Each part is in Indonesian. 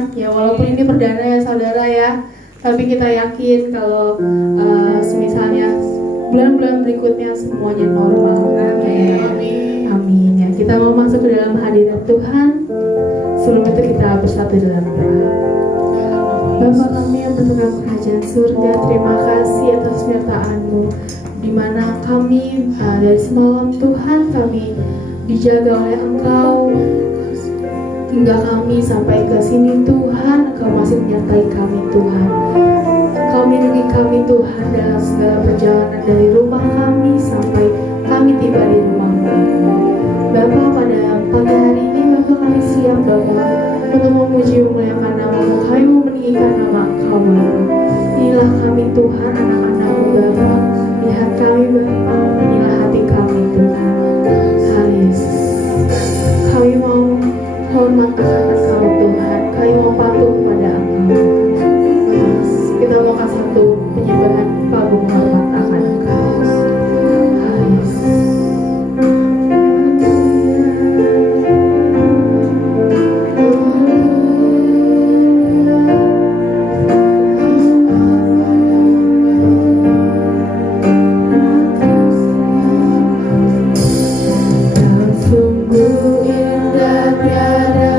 Tuhan. Ya walaupun ini perdana ya saudara ya, tapi kita yakin kalau misalnya bulan-bulan berikutnya semuanya normal. Amin. Amin. Ya, kita mau masuk ke dalam hadirat Tuhan. Sebelum itu kita bersatu dalam doa. Bapa kami yang berterang kerajaan surga, terima kasih atas penyertaan-Mu, di mana kami dari semalam Tuhan kami dijaga oleh Engkau hingga kami sampai ke sini Tuhan. Engkau masih menyertai kami Tuhan. Engkau melindungi kami Tuhan dalam segala perjalanan dari rumah kami sampai kami tiba di rumah-Mu. Bapa, pada pagi hari ini Bapa kami siap Bapa untuk memuji memuliakan nama-Mu. Kami mau meninggikan nama Engkau Bapa. Inilah kami Tuhan, anak-anak-Mu Bapa. Lihat kami Bapa, inilah hati kami Tuhan. Yesus, kami mau hormat akan Engkau Tuhan. Kami mau patuh pada Engkau. Kita mau kasih satu penyembahan kagum hormat akan Engkau. Sungguh indah tiada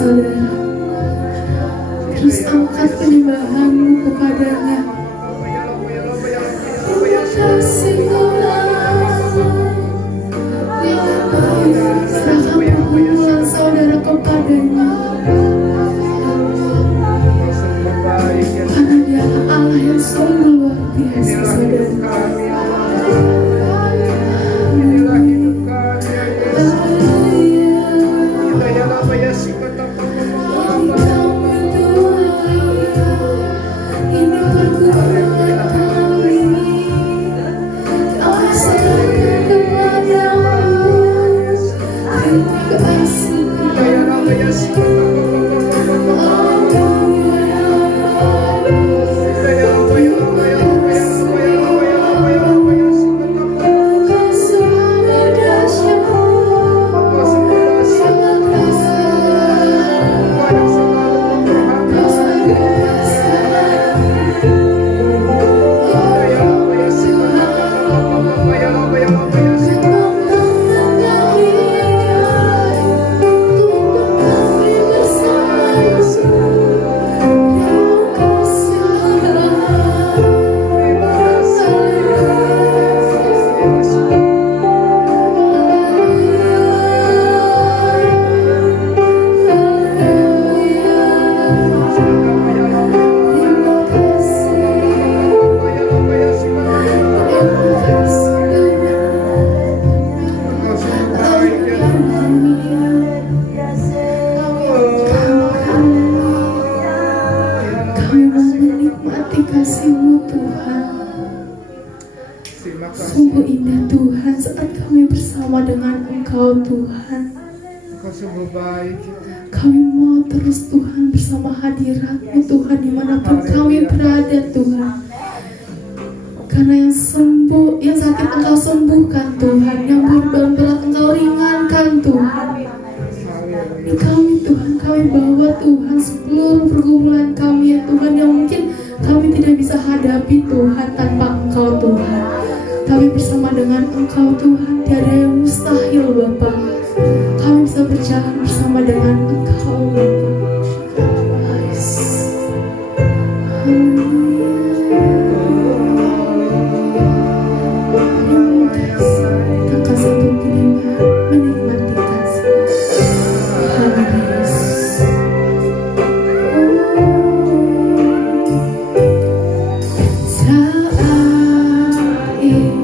saudara. Terus angkat penyembahanmu kepadanya. Terima kasih Tuhan. Serahkan pergumulan saudara kepadanya. Karena Dia Allah yang sungguh luar biasa, saudara. Kasih-Mu Tuhan, sungguh indah Tuhan saat kami bersama dengan Engkau Tuhan. Engkau sungguh baik. Kami mau terus Tuhan bersama hadirat-Mu Tuhan dimanapun kami berada Tuhan. Karena yang sembuh, yang sakit Engkau sembuhkan Tuhan, yang beban berat Engkau ringankan Tuhan. Ini kami Tuhan, kami bawa Tuhan seluruh pergumulan kami ya Tuhan, yang mungkin kami tidak bisa hadapi Tuhan tanpa Engkau Tuhan. Tapi bersama dengan Engkau Tuhan tiada yang mustahil Bapa. Kami bisa berjalan bersama dengan Engkau Bapa. Kita satu penyembah menikmati kasih. Saat indah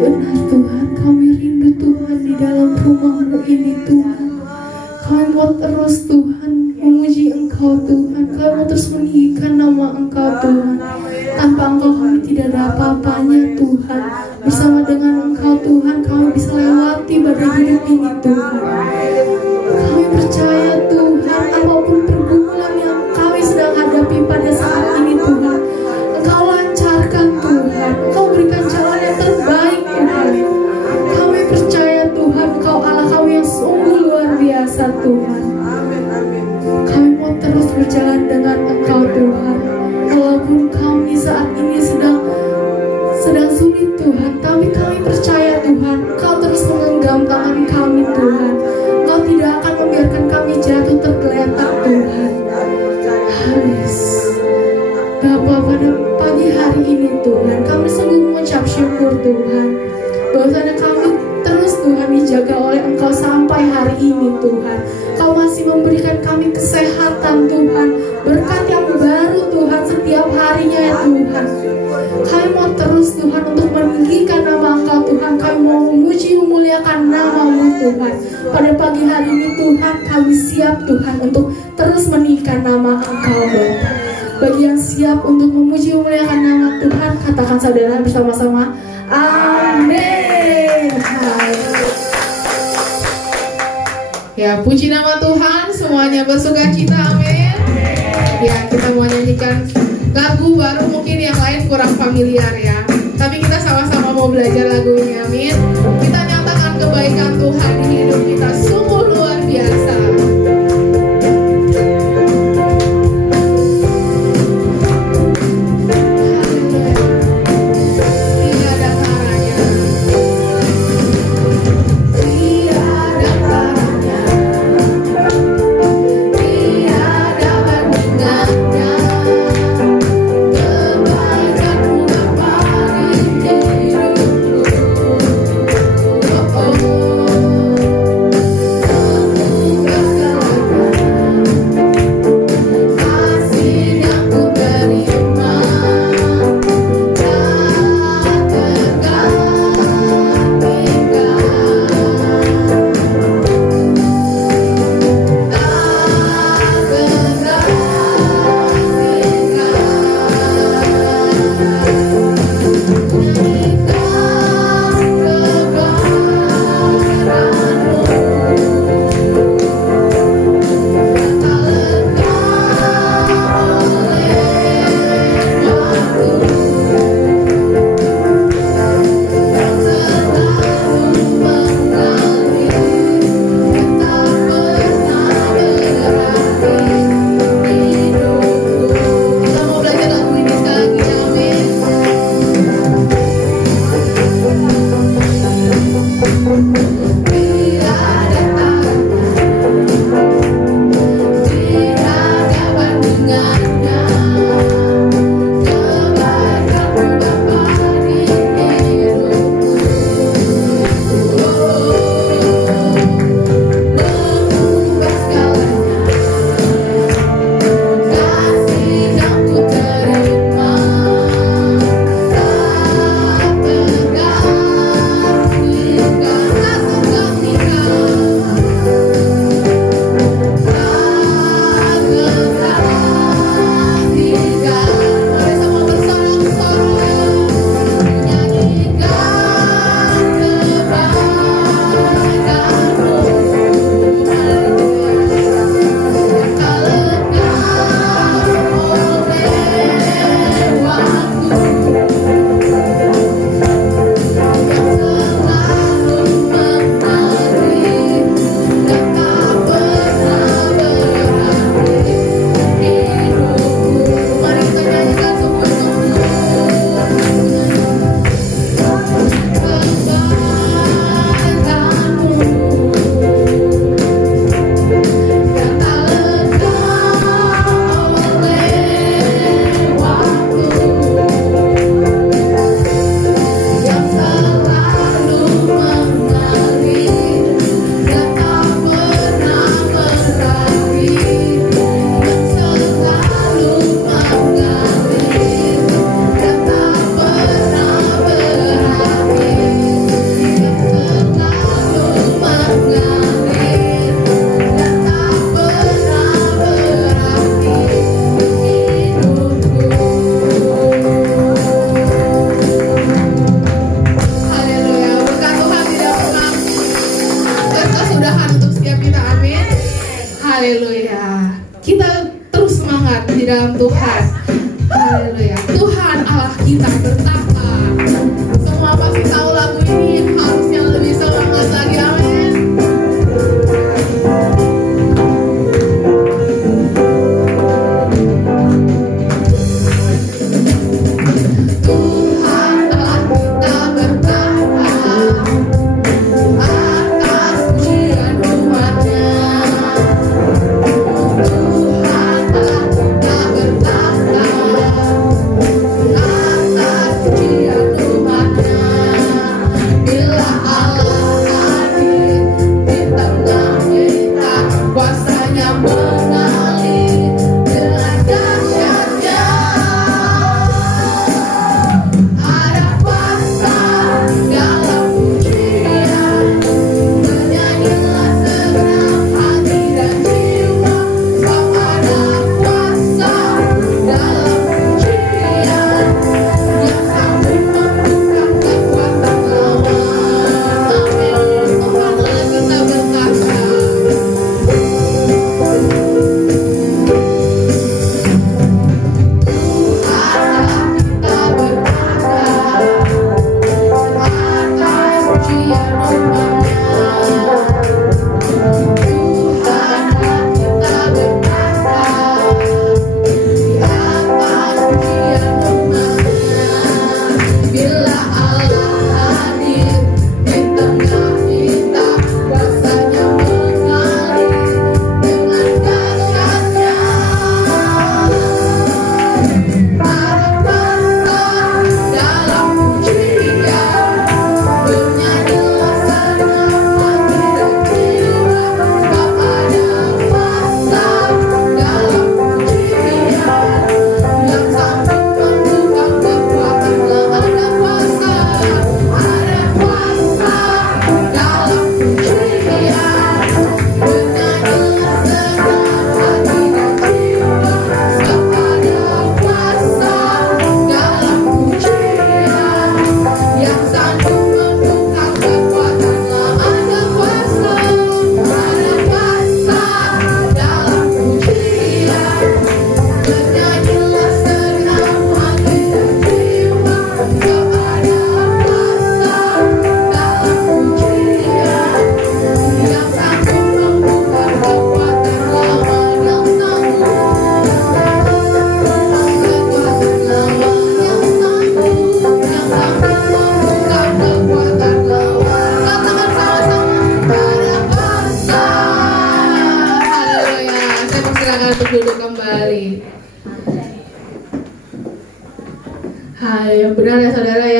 Benar Tuhan, kami rindu Tuhan di dalam rumah-Mu ini Tuhan. Kami mau terus Tuhan memuji Engkau Tuhan. Kami mau terus meninggikan nama Engkau Tuhan. Tanpa Engkau kami tidak ada apa-apanya Tuhan. Bersama dengan Engkau Tuhan kami bisa lewati badai hidup ini Tuhan. Kami percaya Tuhan, apapun pergumulan yang kami sedang hadapi pada saat ini Tuhan, Engkau lancarkan Tuhan. Engkau berikan jalan yang terbaik Tuhan. Kami percaya Tuhan, Engkau Allah kami yang sungguh luar biasa Tuhan. Kami mau terus berjalan dengan Engkau Tuhan. Walaupun kami saat ini sedang sulit Tuhan, tapi kami percaya Tuhan, Engkau terus menggenggam tangan kami Tuhan. Engkau tidak akan membiarkan kami jatuh tergeletak Tuhan. Haris Bapa, pada pagi hari ini Tuhan, kami sungguh mengucap syukur Tuhan, bahwasanya kami terus Tuhan dijaga oleh Engkau sampai hari ini Tuhan. Kau masih memberikan kami kesehatan Tuhan, berkat yang baru Tuhan setiap harinya ya Tuhan. Kami mau terus Tuhan untuk meninggikan nama Engkau Tuhan. Kami mau memuji memuliakan nama-Mu Tuhan. Pada pagi hari ini Tuhan, kami siap Tuhan untuk terus meninggikan nama Engkau Bapa. Bagi yang siap untuk memuji memuliakan nama Tuhan, katakan saudara bersama-sama, amin. Ya, puji nama Tuhan, semuanya bersukacita, amin. Ya, kita mau nyanyikan lagu baru, mungkin yang lain kurang familiar ya, tapi kita sama-sama mau belajar lagu ini, amin. Kita nyatakan kebaikan Tuhan di hidup kita sungguh luar biasa. Oh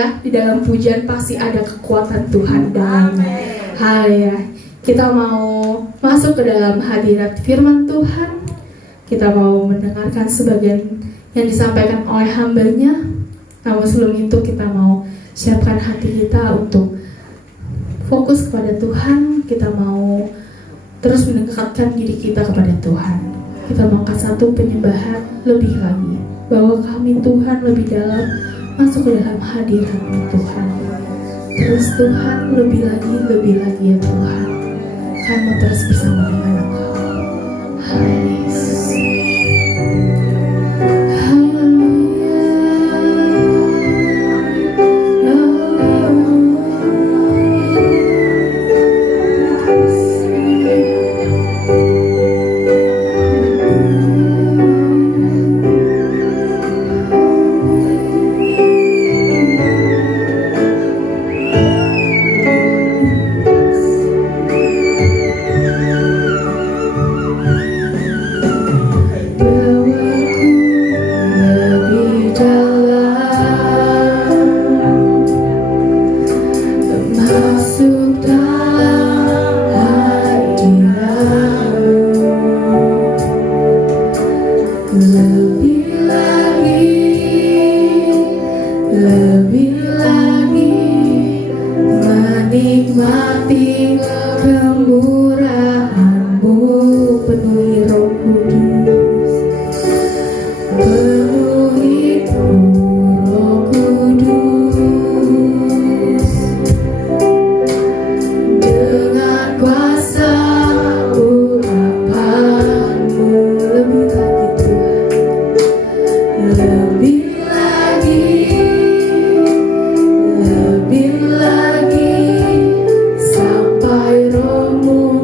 percaya di dalam pujian pasti ada kekuatan Tuhan dalamnya. Haleluya. Kita mau masuk ke dalam hadirat firman Tuhan. Kita mau mendengarkan sebagian yang disampaikan oleh hambanya. Namun sebelum itu kita mau siapkan hati kita untuk fokus kepada Tuhan. Kita mau terus mendekatkan diri kita kepada Tuhan. Kita mau angkat satu penyembahan lebih lagi, bahwa kami Tuhan lebih dalam masuk ke dalam hadirat Tuhan. Terus Tuhan lebih lagi ya Tuhan. Kami mau terus bersama dengan Engkau. Haleluya. Menikmati kemurahan-Mu, penuhi Roh Kudus, penuhi-Ku Roh Kudus, dengan kuasa urapan-Mu. Lebih lagi sampai Roh-Mu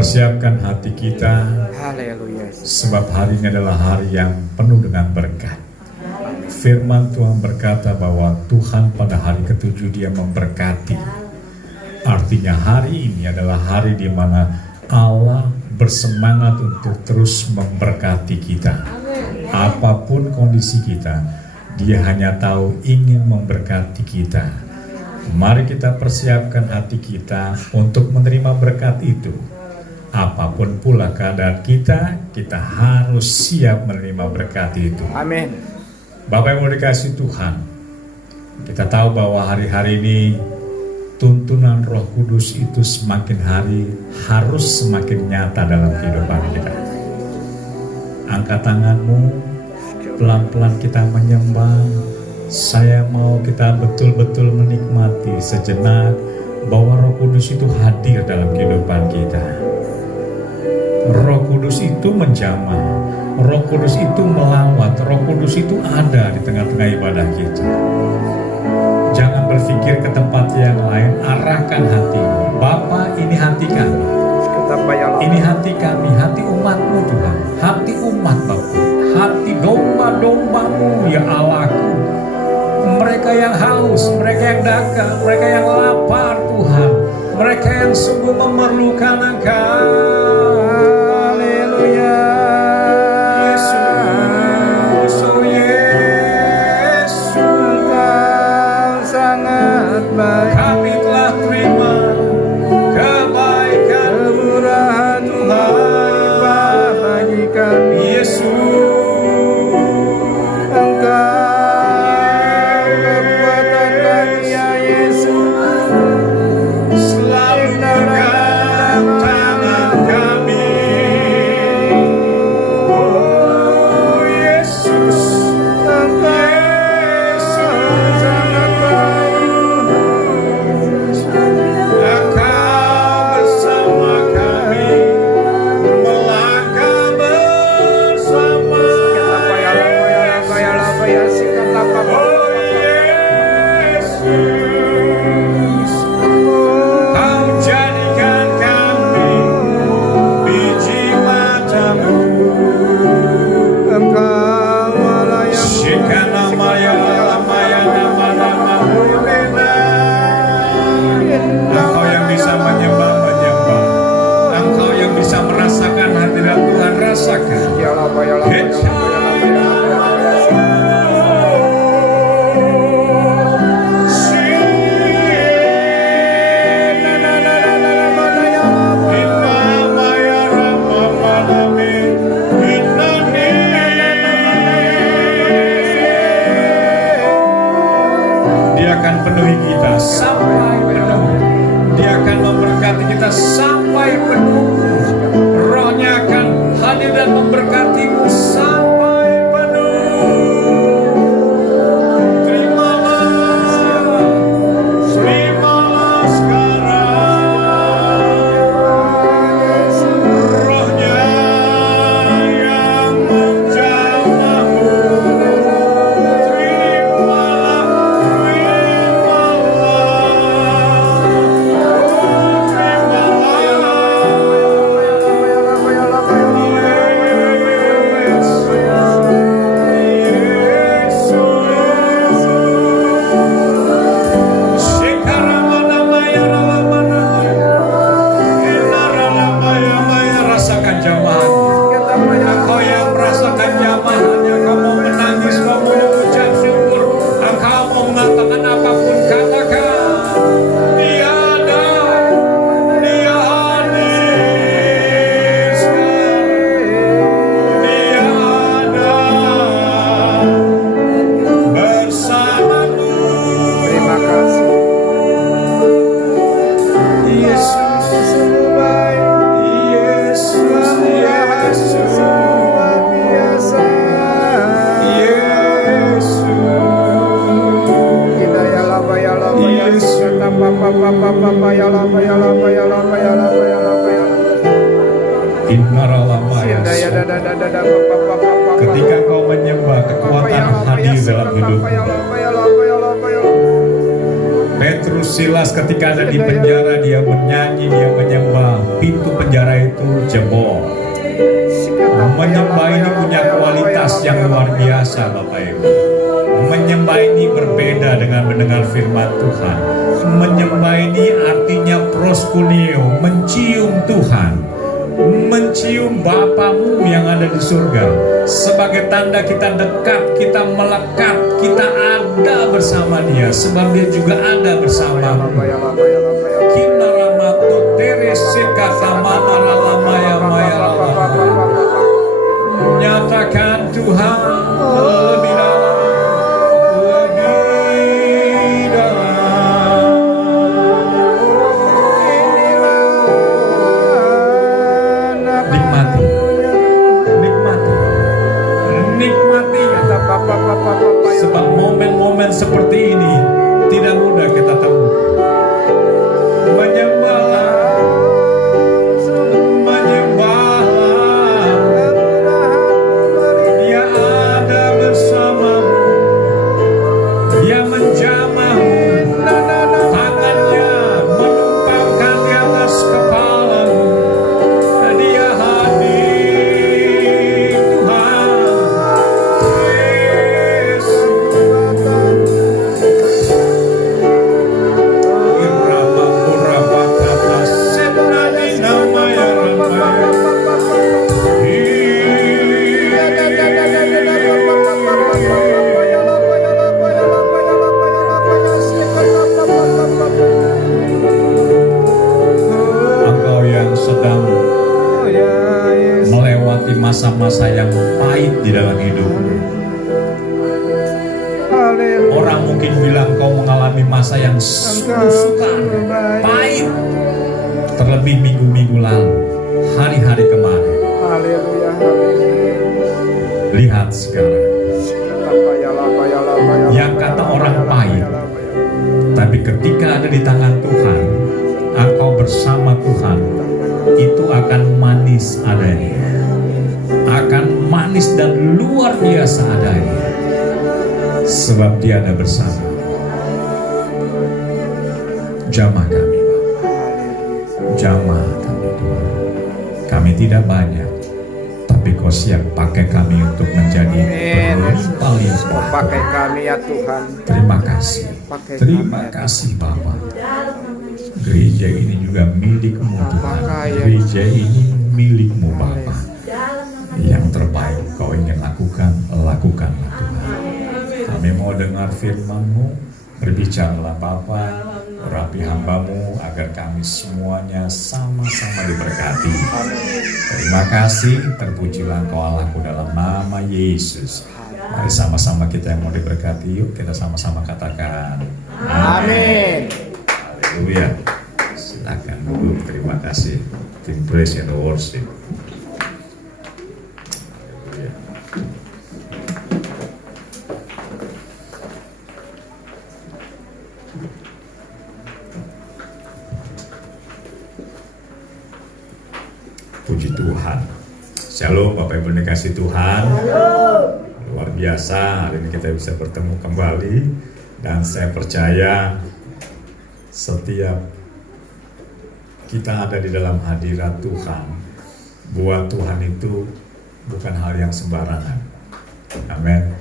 Persiapkan hati kita, Haleluya. sebab hari ini adalah hari yang penuh dengan berkat. Firman Tuhan berkata bahwa Tuhan pada hari ke-7 Dia memberkati. Artinya hari ini adalah hari di mana Allah bersemangat untuk terus memberkati kita. Apapun kondisi kita, Dia hanya tahu ingin memberkati kita. Mari kita persiapkan hati kita untuk menerima berkat itu. Apapun pula keadaan kita, kita harus siap menerima berkat itu. Amin. Bapak yang mau dikasih Tuhan, kita tahu bahwa hari-hari ini tuntunan Roh Kudus itu semakin hari harus semakin nyata dalam kehidupan kita. Angkat tanganmu, pelan-pelan kita menyembah. Saya mau kita betul-betul menikmati sejenak bahwa Roh Kudus itu hadir dalam kehidupan kita. Roh Kudus itu menjamah, Roh Kudus itu melawat, Roh Kudus itu ada di tengah-tengah ibadah kita. Jangan berpikir ke tempat yang lain, arahkan hatimu. Bapa, ini hati kami. Ini hati kami, hati umatmu Tuhan. Hati umat Bapa, hati domba-dombamu ya Allahku. Mereka yang haus, mereka yang dagang, mereka yang lapar Tuhan. Mereka yang sungguh memerlukan Engkau. Haleluya. Yesus, oh Yesus, Engkau sangat baik. Kami telah terima kebaikan kemurahan Tuhan bagi kami. Yesus, ketika kau menyembah, kekuatan hadir dalam hidupmu. Petrus, Silas ketika ada di penjara, dia menyanyi, dia menyembah. Pintu penjara itu jebol. Menyembah ini punya kualitas yang luar biasa, Bapak Ibu. Menyembah ini berbeda dengan mendengar firman Tuhan. Menyembah ini artinya proskuneo, mencium Tuhan, mencium Bapamu yang ada di surga. Sebagai tanda kita dekat, kita melekat, kita ada bersama Dia, sebab Dia juga ada bersamamu. Kinaramato terese kata maya maya. Nyatakan Tuhan lebih dalam, lebih dalam. Nikmati, nikmati, nikmati. Sebab momen-momen seperti ini tidak mudah kita temui. Menyembahlah, menyembahlah. Dia ada bersamamu, Dia menjamahmu, tangannya menumpangkan di atas kepalamu. Dia hadir, Tuhan Yesus. Berapa kata senadi namanya ramai. Engkau yang sedang melewati masa-masa yang pahit di dalam hidupmu. Orang mungkin bilang kau mengalami masa yang sukar, pahit. Terlebih minggu-minggu lalu, hari-hari kemarin. Lihat sekarang, yang kata orang pahit, tapi ketika ada di tangan Tuhan, engkau bersama Tuhan, itu akan manis adanya, akan manis dan luar biasa adanya, sebab Dia ada bersama. Jamah kami, jamah kami Tuhan. Kami tidak banyak, tapi Kau siap pakai kami untuk menjadi berlimpah-limpah. Pakai kami ya Tuhan. Terima kasih, terima kasih Bapa. Gereja ini juga milik-Mu Tuhan. Gereja ini milik-Mu Bapa. Yang terbaik Kau ingin lakukan, lakukanlah Tuhan. Kami mau dengar firman-Mu. Berbicaralah Bapa, urapi hamba-Mu agar kami semuanya sama-sama diberkati. Terima kasih, terpujilah Engkau Allahku dalam nama Yesus. Mari sama-sama kita yang mau diberkati, yuk kita sama-sama katakan amin. Haleluya. Silakan dulu, terima kasih. Tim praise and worship. Puji Tuhan. Shalom Bapak Ibu dikasih Tuhan. Luar biasa, hari ini kita bisa bertemu kembali. Dan saya percaya setiap kita ada di dalam hadirat Tuhan, buat Tuhan itu bukan hal yang sembarangan. Amin.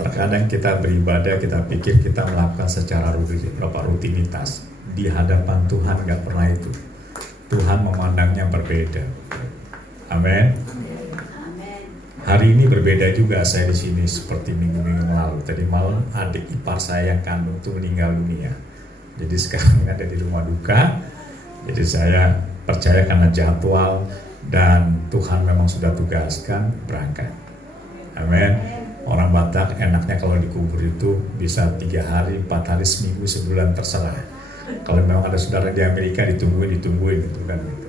Terkadang kita beribadah, kita pikir kita melakukan secara rutinitas. Di hadapan Tuhan gak pernah itu. Tuhan memandangnya berbeda. Amin. Hari ini berbeda juga saya di sini seperti minggu-minggu lalu. Tadi malam adik ipar saya yang kandung itu meninggal dunia. Jadi sekarang ada di rumah duka. Jadi saya percaya karena jadwal dan Tuhan memang sudah tugaskan berangkat. Amin. Orang Batak enaknya kalau dikubur itu bisa 3 hari, 4 hari, seminggu, sebulan terserah. Kalau memang ada saudara di Amerika ditungguin gitu kan gitu.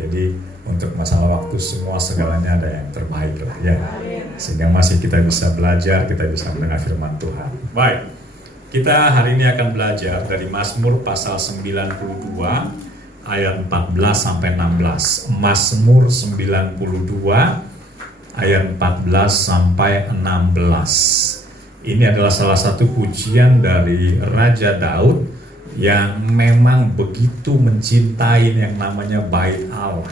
Jadi untuk masalah waktu semua segalanya ada yang terbaik lah ya. Sehingga masih kita bisa belajar, kita bisa mendengar firman Tuhan. Baik. Kita hari ini akan belajar dari Mazmur pasal 92 ayat 14 sampai 16. Mazmur 92 ayat 14 sampai 16. Ini adalah salah satu pujian dari Raja Daud yang memang begitu mencintai yang namanya bait Allah.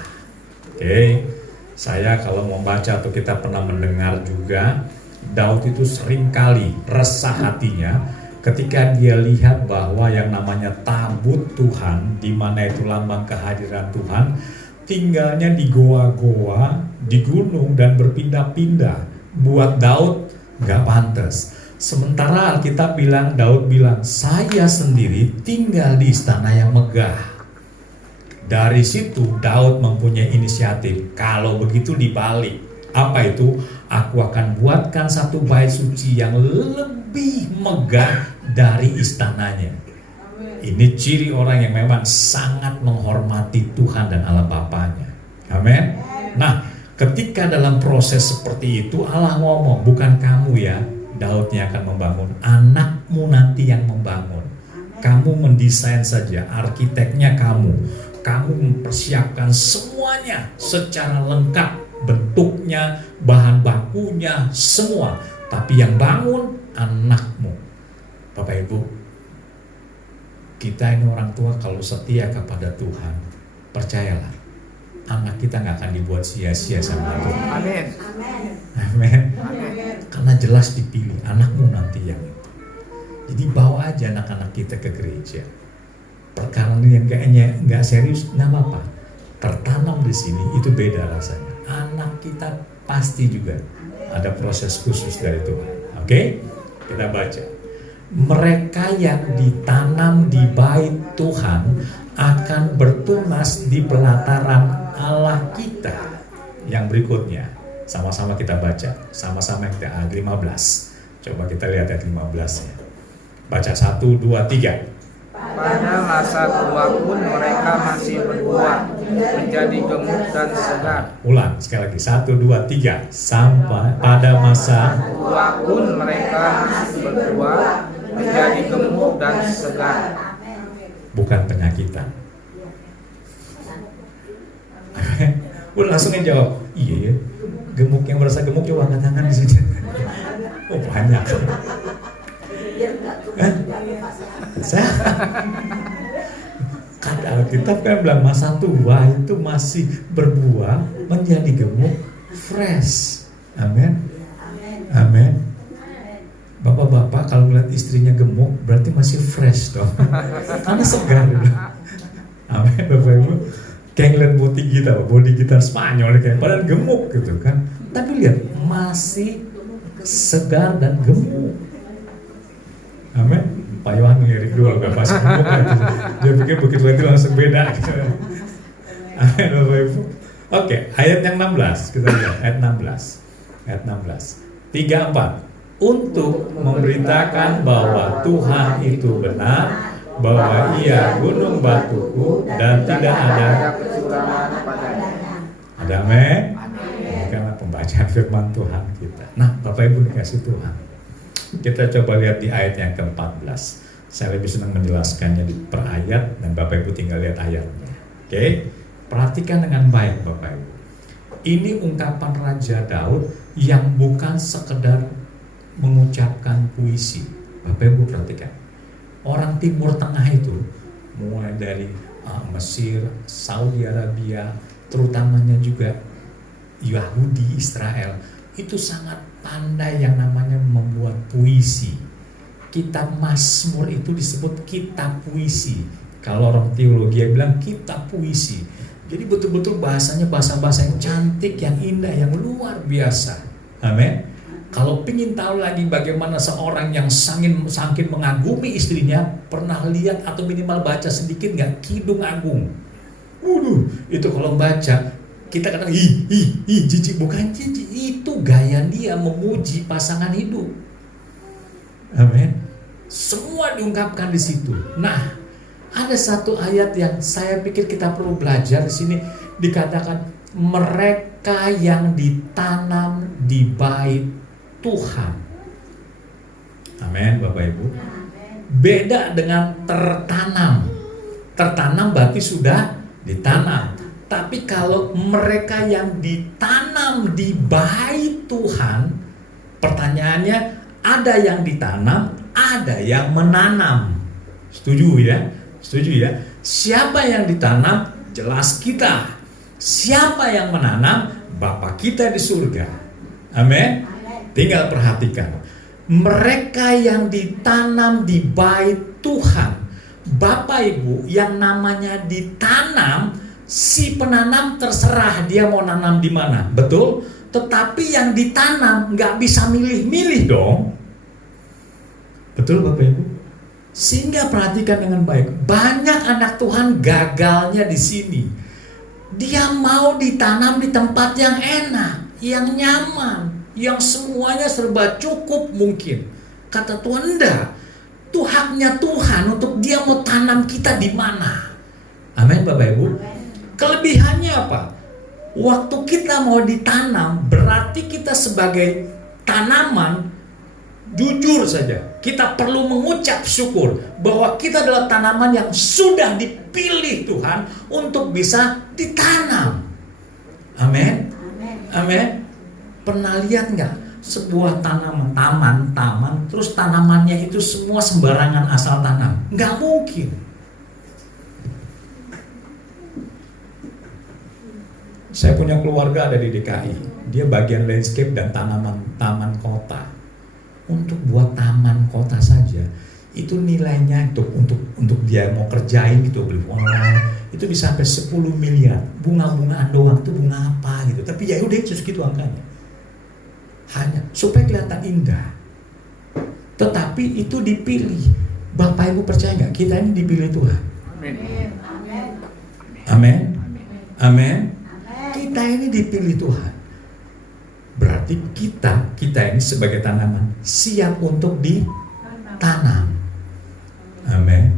Oke, saya kalau membaca atau kita pernah mendengar juga, Daud itu seringkali resah hatinya ketika dia lihat bahwa yang namanya tabut Tuhan, di mana itu lambang kehadiran Tuhan, tinggalnya di goa-goa, di gunung dan berpindah-pindah. Buat Daud gak pantas. Sementara Alkitab bilang, Daud bilang, saya sendiri tinggal di istana yang megah. Dari situ Daud mempunyai inisiatif, kalau begitu dibalik. Apa itu? Aku akan buatkan satu bait suci yang lebih megah dari istananya. Ini ciri orang yang memang sangat menghormati Tuhan dan Allah Bapanya. Amin. Nah, ketika dalam proses seperti itu Allah ngomong, bukan kamu ya, Daudnya akan membangun, anakmu nanti yang membangun. Kamu mendesain saja, arsiteknya kamu mempersiapkan semuanya secara lengkap, bentuknya, bahan bakunya, semua. Tapi yang bangun anakmu. Bapak Ibu, kita ini orang tua kalau setia kepada Tuhan, percayalah, anak kita gak akan dibuat sia-sia sama Tuhan. Amin. Amin. Karena jelas dipilih, anakmu nanti yang itu. Jadi bawa aja anak-anak kita ke gereja. Perkara yang kayaknya nggak serius, nggak apa-apa. Tertanam di sini itu beda rasanya. Anak kita pasti juga ada proses khusus dari Tuhan. Oke? Kita baca. Mereka yang ditanam di bait Tuhan akan bertunas di pelataran Allah kita. Yang berikutnya, sama-sama kita baca. Sama-sama kita ayat 15. Coba kita lihat ayat 15-nya. Baca 1, 2, 3. Pada masa tua pun mereka masih berbuah, menjadi gemuk dan segar. Ulang sekali lagi, 1, 2, 3. Sampai pada masa Tua pun mereka masih berbuah, menjadi gemuk dan segar. bukan penyakitan. Udah langsung aja jawab, iya ya. Gemuk, yang merasa gemuk coba angkat tangan di sini. Oh banyak. Kata Alkitab kan bilang masa tua itu masih berbuah, menjadi gemuk, fresh. Amin. Amin. Bapak-bapak kalau melihat istrinya gemuk berarti masih fresh dong. Karena segar. Amin Bapak Ibu. Kayak ngeliat body kita Spanyol kayak padahal gemuk gitu kan. Tapi lihat masih segar dan gemuk. Amin. Pak Yohan ngelirik dulu gak pas gemuk gitu. Dia pikir begitu itu langsung beda gitu. Amin Bapak Ibu. Oke, ayat yang 16 kita lihat ayat 16. Ayat 16. 3, 4. Untuk memberitakan bahwa Tuhan itu benar, bahwa Ia gunung batuku dan tidak ada kecurangan padanya. Ada amin. Ini karena pembacaan firman Tuhan kita. Nah, Bapak Ibu dikasih Tuhan. Kita coba lihat di ayat yang ke-14. Saya lebih senang menjelaskannya di per ayat dan Bapak Ibu tinggal lihat ayatnya. Oke? Perhatikan dengan baik Bapak Ibu. Ini ungkapan Raja Daud yang bukan sekedar mengucapkan puisi. Bapak Ibu perhatikan. Orang Timur Tengah itu mulai dari Mesir, Saudi Arabia, terutamanya juga Yahudi, Israel, itu sangat pandai yang namanya membuat puisi. Kitab Mazmur itu disebut kitab puisi. Kalau orang teologi bilang kitab puisi. Jadi betul-betul bahasanya bahasa-bahasa yang cantik, yang indah, yang luar biasa. Amin. Kalau pingin tahu lagi bagaimana seorang yang saking mengagumi istrinya, pernah lihat atau minimal baca sedikit nggak Kidung Agung? Itu kalau baca kita kadang jijik, bukan jijik, itu gaya dia memuji pasangan hidup. Amin. Semua diungkapkan di situ. Nah, ada satu ayat yang saya pikir kita perlu belajar di sini, dikatakan mereka yang ditanam di bait Tuhan. Amin Bapak Ibu. Beda dengan tertanam. Tertanam berarti sudah ditanam. Tapi kalau mereka yang ditanam di bait Tuhan, pertanyaannya ada yang ditanam, ada yang menanam. Setuju ya? Setuju ya? Siapa yang ditanam? Jelas kita. Siapa yang menanam? Bapa kita di surga. Amin. Tinggal perhatikan. Mereka yang ditanam di bait Tuhan, Bapak Ibu, yang namanya ditanam, si penanam terserah dia mau nanam di mana, betul? Tetapi yang ditanam nggak bisa milih-milih dong. Betul Bapak Ibu? Sehingga perhatikan dengan baik. Banyak anak Tuhan gagalnya di sini. Dia mau ditanam di tempat yang enak, yang nyaman, yang semuanya serba cukup mungkin. Kata Tuhan, enggak. Itu haknya Tuhan untuk dia mau tanam kita di mana. Amin Bapak Ibu. Kelebihannya apa? Waktu kita mau ditanam, berarti kita sebagai tanaman, jujur saja, kita perlu mengucap syukur bahwa kita adalah tanaman yang sudah dipilih Tuhan untuk bisa ditanam. Amin. Amin. Pernah lihat nggak sebuah tanaman, taman, terus tanamannya itu semua sembarangan asal tanam? Nggak mungkin. Saya punya keluarga ada di DKI, dia bagian landscape dan taman kota. Untuk buat taman kota saja, itu nilainya untuk dia mau kerjain gitu, beli itu bisa sampai 10 miliar. Bunga-bungaan doang itu bunga apa gitu. Tapi ya udah segitu angkanya. Hanya supaya kelihatan indah. Tetapi itu dipilih. Bapak Ibu percaya nggak? Kita ini dipilih Tuhan. Amin. Amin. Kita ini dipilih Tuhan. Berarti kita ini sebagai tanaman siap untuk ditanam. Amin.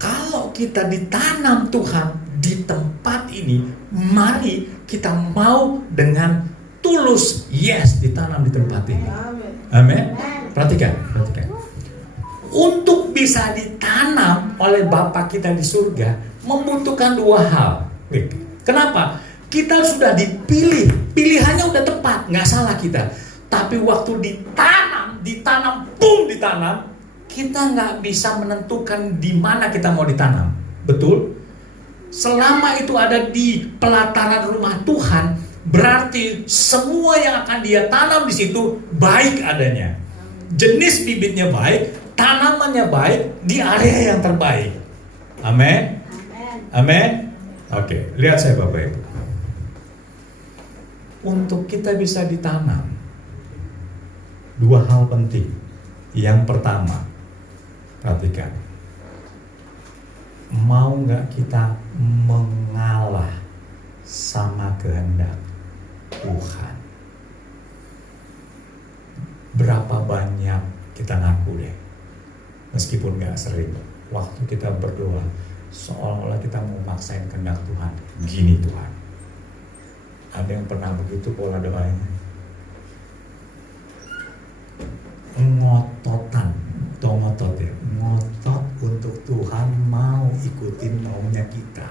Kalau kita ditanam Tuhan di tempat ini, mari kita mau dengan tulus ditanam di tempat ini. Amin. Perhatikan. Untuk bisa ditanam oleh Bapa kita di surga membutuhkan 2 hal. Kenapa? Kita sudah dipilih, pilihannya udah tepat, nggak salah kita. Tapi waktu ditanam, kita nggak bisa menentukan di mana kita mau ditanam. Betul? Selama itu ada di pelataran rumah Tuhan, berarti semua yang akan dia tanam di situ baik adanya. Jenis bibitnya baik, tanamannya baik, di area yang terbaik. Amin. Amin. Oke, lihat saya Bapak Ibu. Untuk kita bisa ditanam, 2 hal penting. Yang pertama, perhatikan, mau nggak kita mengalah sama kehendak Tuhan? Berapa banyak kita ngaku deh, meskipun nggak sering, waktu kita berdoa seolah-olah kita mau maksain kehendak Tuhan. Gini Tuhan, ada yang pernah begitu pola doanya? Ngotot untuk Tuhan mau ikutin maunya kita.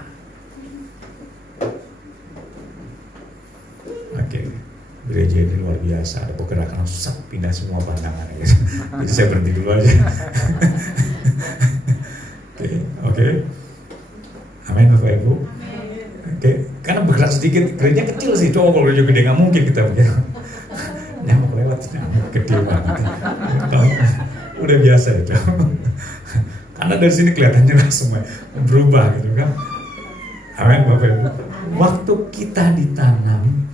Oke, gereja ini luar biasa, ada pergerakan langsung pindah semua pandangan ya. Jadi saya berhenti dulu aja. Oke. Amin Bapak Ibu. Oke, karena bergerak sedikit, gereja kecil sih, coba kalau gereja gede nggak mungkin kita begitu. Nyamuk lewat, nyamuk gede banget. Udah biasa itu. Karena dari sini kelihatannya semua berubah gitu kan. Amin Bapak Ibu. Waktu kita ditanam,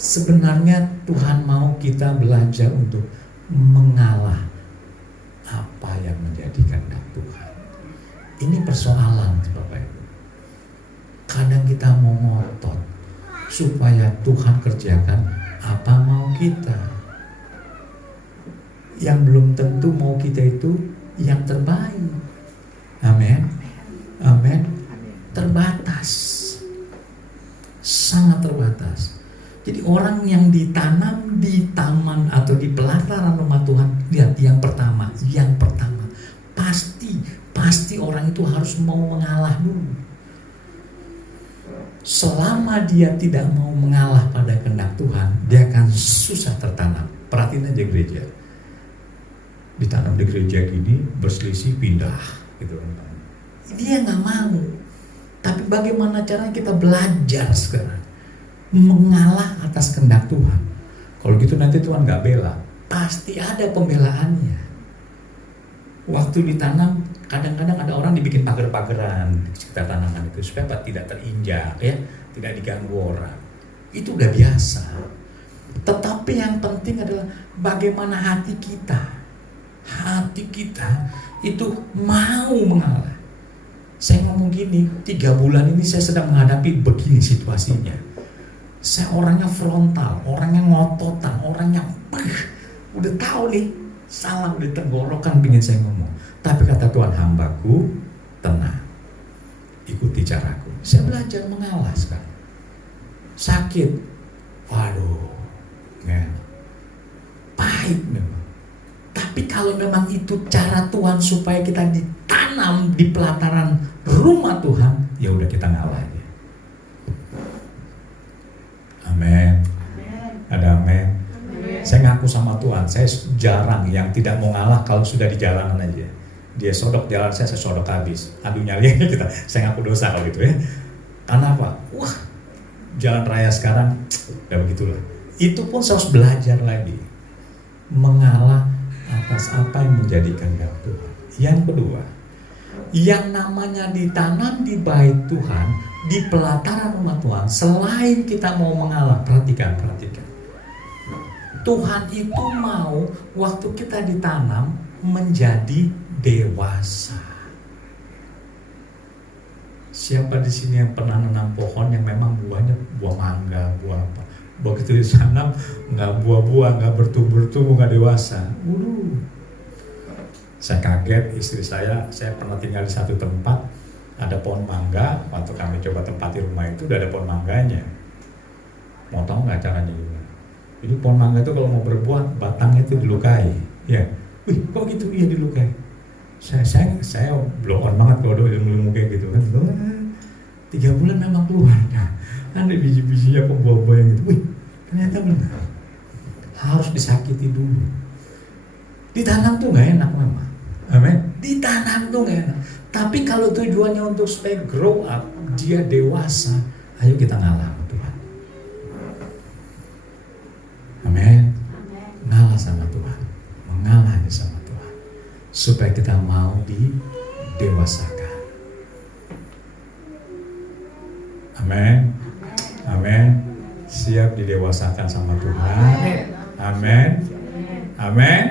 sebenarnya Tuhan mau kita belajar untuk mengalah apa yang menjadi kehendak Tuhan. Ini persoalan Bapak Ibu. Kadang kita mau ngotot supaya Tuhan kerjakan apa mau kita. Yang belum tentu mau kita itu yang terbaik. Amin. Amin. Terbatas. Sangat terbatas. Jadi orang yang ditanam di taman atau di pelataran rumah Tuhan, lihat yang pertama, pasti orang itu harus mau mengalah dulu. Selama dia tidak mau mengalah pada kehendak Tuhan, dia akan susah tertanam. Perhatiin aja gereja. Ditanam di gereja gini, berselisih pindah gitu kan. Dia nggak mau. Tapi bagaimana caranya kita belajar sekarang mengalah atas kehendak Tuhan. Kalau gitu nanti Tuhan nggak bela, pasti ada pembelaannya. Waktu ditanam, kadang-kadang ada orang dibikin pagar-pageran di sekitar tanaman itu supaya tidak terinjak, ya, tidak diganggu orang. Itu udah biasa. Tetapi yang penting adalah bagaimana hati kita. Hati kita itu mau mengalah. Saya ngomong gini, 3 bulan ini saya sedang menghadapi begini situasinya. Saya orangnya frontal, orangnya ngototan, orangnya udah tahu nih, salah udah tenggorokan pingin saya ngomong. Tapi kata Tuhan, hambaku tenang, ikuti caraku. Saya belajar mengalah sekarang. Sakit, waduh, ya, pahit memang. Tapi kalau memang itu cara Tuhan supaya kita ditanam di pelataran rumah Tuhan, ya udah kita ngalah ya. Amin. Ada amin. Saya ngaku sama Tuhan, saya jarang yang tidak mau ngalah kalau sudah di jalanan aja. Dia sodok jalan saya sodok habis. Aduh nyali kita. Saya ngaku dosa kalau gitu ya. Karena apa? Wah, jalan raya sekarang udah begitulah. Itu pun saya harus belajar lagi mengalah atas apa yang menjadi kehendak Tuhan. Yang kedua, yang namanya ditanam di bait Tuhan, di pelataran rumah Tuhan, selain kita mau mengalah, perhatikan. Tuhan itu mau waktu kita ditanam menjadi dewasa. Siapa di sini yang pernah nanam pohon yang memang buahnya buah mangga, buah apa? Begitu ditanam nggak buah-buah, nggak bertumbuh-tumbuh, nggak dewasa. Saya kaget, istri saya pernah tinggal di satu tempat, ada pohon mangga. Waktu kami coba tempati rumah itu udah ada pohon mangganya. Mau tahu nggak caranya gimana? Jadi pohon mangga itu kalau mau berbuah, batangnya itu dilukai. Ya, wih kok gitu? Iya dilukai. Saya blow on banget kalau udah ilmu kayak gitu kan. 3 bulan memang keluar. Nah, ada biji-bijinya buah-buah yang gitu. Wih, ternyata benar. Harus disakiti dulu. Ditanam tuh nggak enak memang. Amin. Ditanam tuh nggak enak. Tapi kalau tujuannya untuk supaya grow up, dia dewasa, ayo kita ngalah sama Tuhan. Amin. Ngalah sama Tuhan, mengalah sama Tuhan, supaya kita mau didewasakan. Amin. Amin. Siap didewasakan sama Tuhan. Amin. Amin.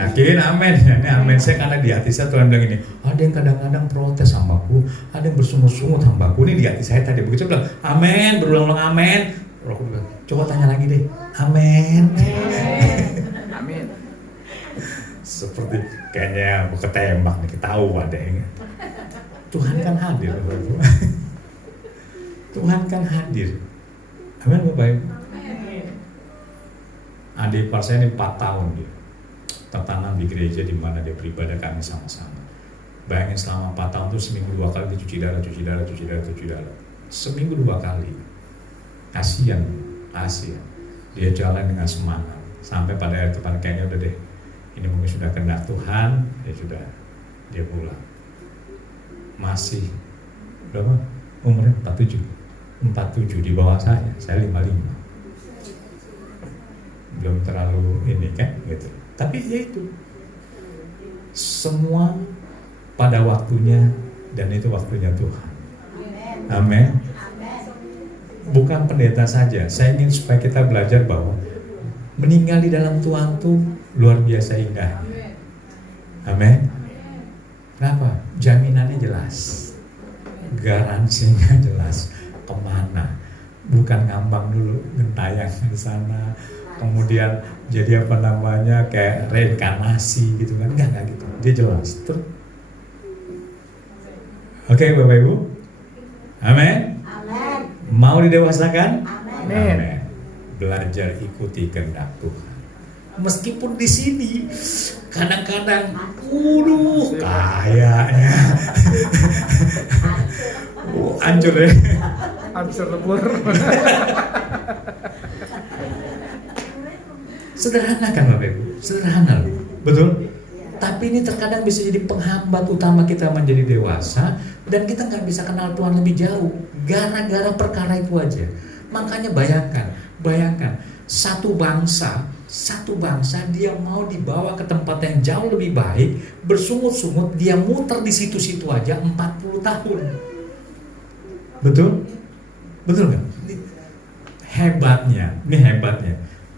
Yakin? Amin. Ini amin saya karena di hati saya Tuhan bilang ini. Ada yang kadang-kadang protes sama aku, ada yang bersungut-sungut sama aku. Ini di hati saya tadi begitu bilang amin, berulang-ulang amin. Roh Kudus bilang, coba tanya lagi deh. Amin. Amin. Seperti kayaknya mau ketembak nih, ketahuan deh. Tuhan kan hadir. Tuhan kan hadir. Amin Bapak Ibu. Adik ipar saya ini 4 tahun dia tertanam di gereja di mana dia beribadah kami sama-sama. Bayangin selama 4 tahun itu seminggu 2 kali dia cuci darah. Seminggu 2 kali. Kasihan. Dia jalan dengan semangat sampai pada akhir depan kayaknya udah deh. Ini mungkin sudah kehendak Tuhan, dia pulang. Masih berapa? Umurnya 47 di bawah saya 55. Belum terlalu ini kan gitu. Tapi ya itu semua pada waktunya dan itu waktunya Tuhan. Amin. Bukan pendeta saja. Saya ingin supaya kita belajar bahwa meninggal di dalam Tuhan tuh luar biasa indah. Amin. Kenapa? Jaminannya jelas, garansinya jelas. Kemana? Bukan ngambang dulu, gentayang di sana. Kemudian jadi apa namanya kayak reinkarnasi gitu kan, enggak gitu, dia jelas tuh. Oke, Bapak Ibu, amin. Mau didewasakan? Amin. Belajar ikuti kehendak Tuhan. Meskipun di sini kadang-kadang, kayaknya, hancur ya, Hancur lebur. Sederhana kan Bapak Ibu? Sederhana loh. Betul? Tapi ini terkadang bisa jadi penghambat utama kita menjadi dewasa, dan kita nggak bisa kenal Tuhan lebih jauh gara-gara perkara itu aja. Makanya bayangkan satu bangsa dia mau dibawa ke tempat yang jauh lebih baik, bersungut-sungut, dia muter di situ-situ aja 40 tahun. Betul nggak? Hebatnya.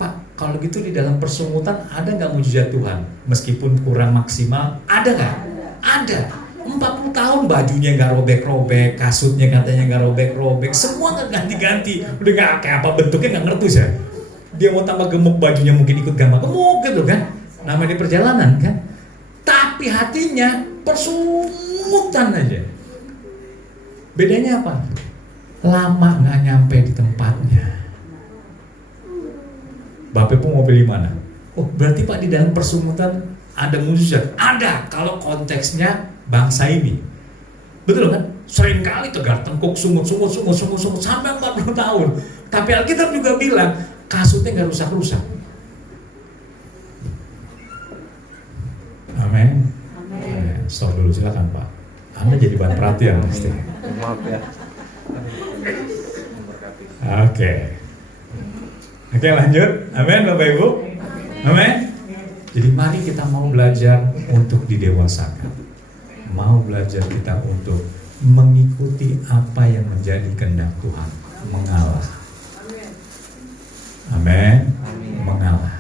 Pak, kalau gitu di dalam persungutan ada nggak mujizat Tuhan? Meskipun kurang maksimal, ada nggak? Ada. 40 tahun bajunya nggak robek-robek, kasutnya katanya nggak robek-robek, semua nggak ganti-ganti. Udah nggak kayak apa bentuknya nggak ngerti saya. Dia mau tambah gemuk, bajunya mungkin ikut gemuk gitu kan? Namanya di perjalanan kan? Tapi hatinya persungutan aja. Bedanya apa? Lama nggak nyampe di tempatnya. Bapak pun mau pilih mana? Oh, berarti Pak di dalam persungutan ada mujizat. Ada kalau konteksnya bangsa ini. Betul kan? Sering kali tegar tengkuk sungut sampai 40 tahun. Tapi Alkitab juga bilang kasutnya nggak rusak-rusak. Amin. Stop dulu silakan Pak. Anda jadi bahan perhatian pasti. Maaf ya. Oke, lanjut. Amin Bapak Ibu. Amin. Jadi mari kita mau belajar untuk didewasakan. Mau belajar kita untuk mengikuti apa yang menjadi kehendak Tuhan. Mengalah. Amin. Mengalah.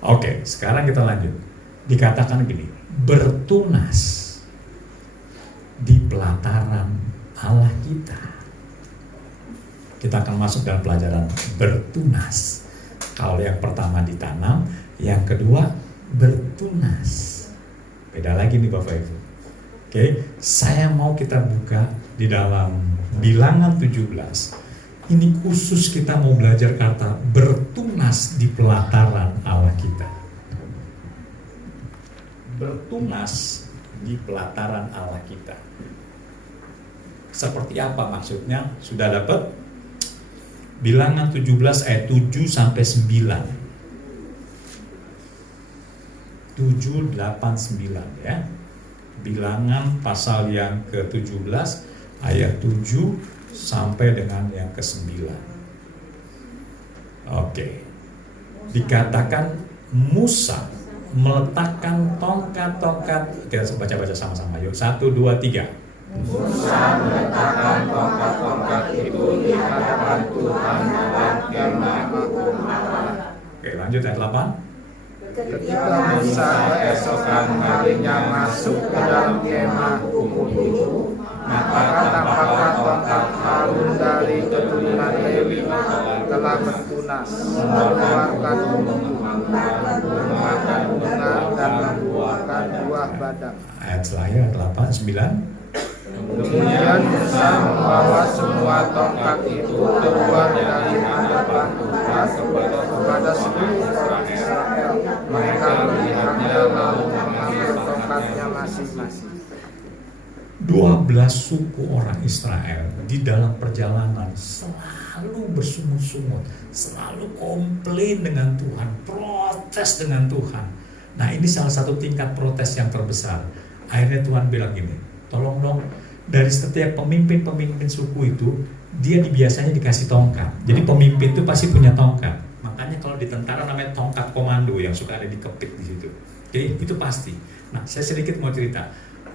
Oke, sekarang kita lanjut. Dikatakan gini, bertunas di pelataran Allah kita. Kita akan masuk dalam pelajaran bertunas. Kalau yang pertama ditanam, yang kedua bertunas. Beda lagi nih Bapak Ibu. Oke, saya mau kita buka di dalam Bilangan 17. Ini khusus kita mau belajar kata bertunas di pelataran Allah kita. Bertunas di pelataran Allah kita. Seperti apa maksudnya? Sudah dapat? Bilangan 17 ayat 7 sampai 9. 7, 8, 9 ya. Bilangan pasal yang ke-17 ayat 7 sampai dengan yang ke-9. Oke. Dikatakan Musa meletakkan tongkat-tongkat. Kita baca-baca sama-sama yuk. 1, 2, 3. Musa meletakkan tongkat-tongkat itu di hadapan Tuhan dalam kemah agung Allah. Oke, lanjut ayat 8. Ketika Musa keesokan harinya masuk ke dalam kemah agung itu, maka tampaklah tongkat Harun dari keturunan Lewi telah bertunas, mengeluarkan memakan bunga dan membuahkan buah badang. Ayat selanjutnya 8, 9. Kemudian Musa membawa semua tongkat itu keluar dari hadapan Tuhan kepada seluruh orang Israel. Mereka melihatnya lalu mengambil tongkatnya masing-masing. 12 suku orang Israel di dalam perjalanan selalu bersungut-sungut, selalu komplain dengan Tuhan, protes dengan Tuhan. Nah, ini salah satu tingkat protes yang terbesar. Akhirnya Tuhan bilang gini, tolong dong, dari setiap pemimpin suku itu dia biasanya dikasih tongkat. Jadi pemimpin itu pasti punya tongkat. Makanya kalau di tentara namanya tongkat komando yang suka ada dikepit di situ. Jadi itu pasti. Nah, saya sedikit mau cerita.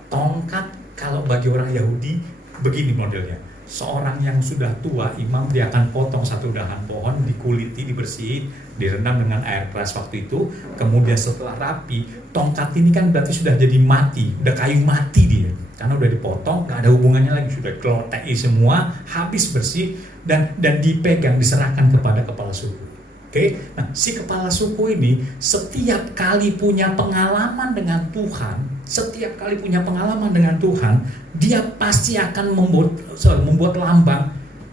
Tongkat kalau bagi orang Yahudi begini modelnya. Seorang yang sudah tua, imam dia akan potong satu dahan pohon, dikuliti, dibersihin, direndam dengan air keras waktu itu. Kemudian setelah rapi, tongkat ini kan berarti sudah jadi mati, udah kayu mati dia. Karena udah dipotong, gak ada hubungannya lagi, sudah kelotei semua, habis bersih dan dipegang, diserahkan kepada kepala suku. Oke, nah si kepala suku ini setiap kali punya pengalaman dengan Tuhan, dia pasti akan membuat lambang.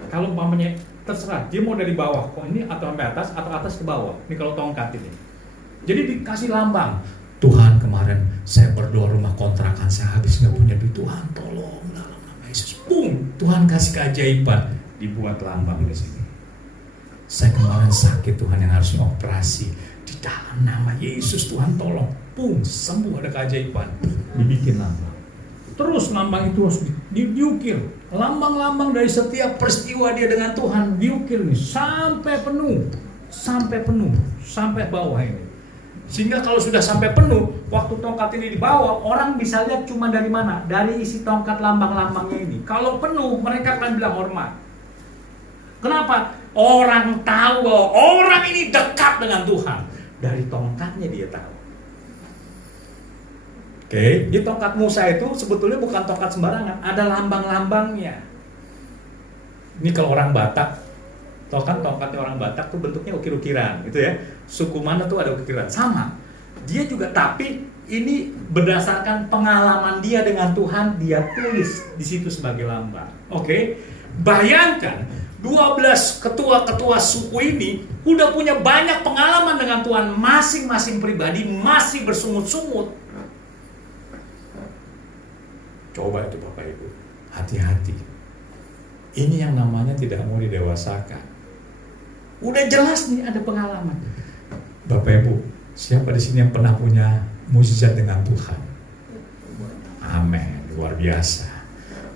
Kalau umpamanya terserah, dia mau dari bawah, kok ini atau sampai atas atau atas ke bawah. Ini kalau tongkat ini. Jadi dikasih lambang. Tuhan, kemarin saya berdoa rumah kontrakan saya habis nggak punya duit. Tuhan tolong dalam nama Yesus. Boom, Tuhan kasih keajaiban. Dibuat lambang di sini. Saya kemarin sakit, Tuhan yang harusnya operasi. Di dalam nama Yesus Tuhan tolong. sembuh, ada keajaiban. Dibikin lambang. Terus lambang itu harus diukir. Lambang-lambang dari setiap peristiwa dia dengan Tuhan diukir nih sampai penuh, sampai bawah ini. Sehingga kalau sudah sampai penuh, waktu tongkat ini dibawa, orang bisa lihat cuma dari mana? Dari isi tongkat lambang-lambangnya ini. Kalau penuh, mereka akan bilang hormat. Kenapa? Orang tahu bahwa orang ini dekat dengan Tuhan. Dari tongkatnya dia tahu. Oke, di tongkat Musa itu sebetulnya bukan tongkat sembarangan, ada lambang-lambangnya. Ini kalau orang Batak, tau kan tongkatnya orang Batak tuh bentuknya ukir-ukiran, gitu ya. Suku mana tuh ada ukiran, sama. Dia juga, tapi ini berdasarkan pengalaman dia dengan Tuhan, dia tulis di situ sebagai lambang. Oke, bayangkan 12 ketua-ketua suku ini udah punya banyak pengalaman dengan Tuhan, masing-masing pribadi masih bersungut-sungut. Coba itu Bapak Ibu, hati-hati. Ini yang namanya tidak mau didewasakan. Udah jelas nih ada pengalaman. Bapak Ibu, siapa di sini yang pernah punya mukjizat dengan Tuhan? Amin, luar biasa.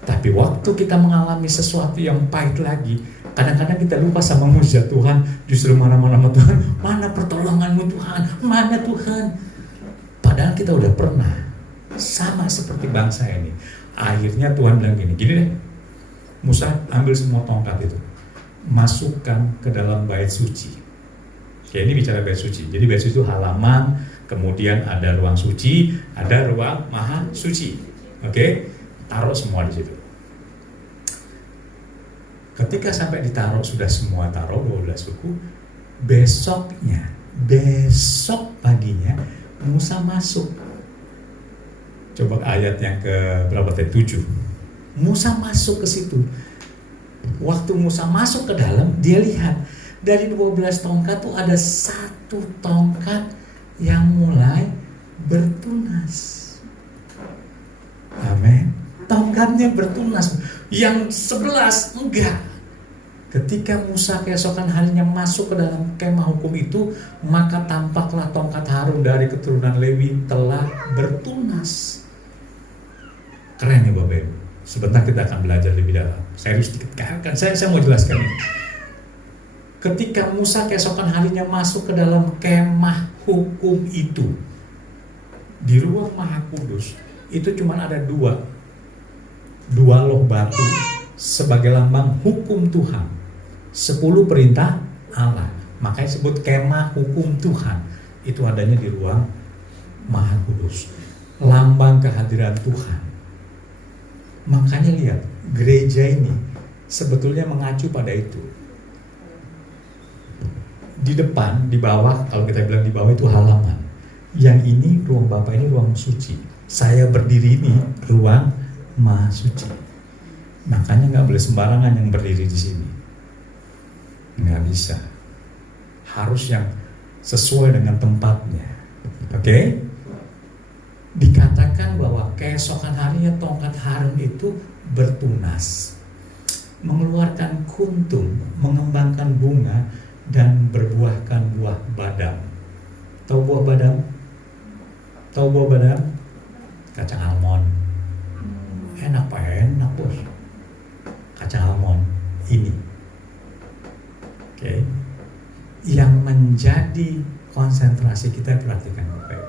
Tapi waktu kita mengalami sesuatu yang pahit lagi, kadang-kadang kita lupa sama mukjizat Tuhan, justru marah-marah sama Tuhan. Mana pertolonganmu Tuhan? Mana Tuhan? Padahal kita udah pernah. Sama seperti bangsa ini. Akhirnya Tuhan bilang gini deh, Musa ambil semua tongkat itu, masukkan ke dalam bait suci. Oke, ini bicara bait suci. Jadi bait suci itu halaman, kemudian ada ruang suci, ada ruang maha suci. Oke, taruh semua di situ. Ketika sampai ditaruh, sudah semua taruh 12 suku, besok paginya Musa masuk. Coba ayat yang ke berapa tadi? 7. Musa masuk ke situ. Waktu Musa masuk ke dalam, dia lihat dari 12 tongkat tuh ada satu tongkat yang mulai bertunas. Amin. Tongkatnya bertunas. Yang 11 enggak. Ketika Musa keesokan harinya masuk ke dalam kemah hukum itu, maka tampaklah tongkat Harun dari keturunan Lewi telah bertunas. Keren ya Bapak Ibu. Sebentar kita akan belajar lebih dalam. Saya harus sedikit katakan, saya mau jelaskan ini. Ketika Musa keesokan harinya masuk ke dalam kemah hukum itu, di ruang Maha Kudus, itu cuma ada dua loh batu sebagai lambang hukum Tuhan. 10 perintah Allah. Makanya disebut kemah hukum Tuhan. Itu adanya di ruang Maha Kudus. Lambang kehadiran Tuhan. Makanya lihat, gereja ini sebetulnya mengacu pada itu. Di depan, di bawah, kalau kita bilang di bawah itu halaman. Yang ini ruang Bapak, ini ruang suci. Saya berdiri ini ruang Maha Suci. Makanya nggak boleh sembarangan yang berdiri di sini. Nggak bisa. Harus yang sesuai dengan tempatnya. Oke? Dikatakan bahwa keesokan harinya tongkat Harun itu bertunas, mengeluarkan kuntum, mengembangkan bunga, dan berbuahkan buah badam. Tahu buah badam? Tahu buah badam? Kacang almond. Enak bos. Kacang almond ini. Oke. Yang menjadi konsentrasi kita, perhatikan Bapak.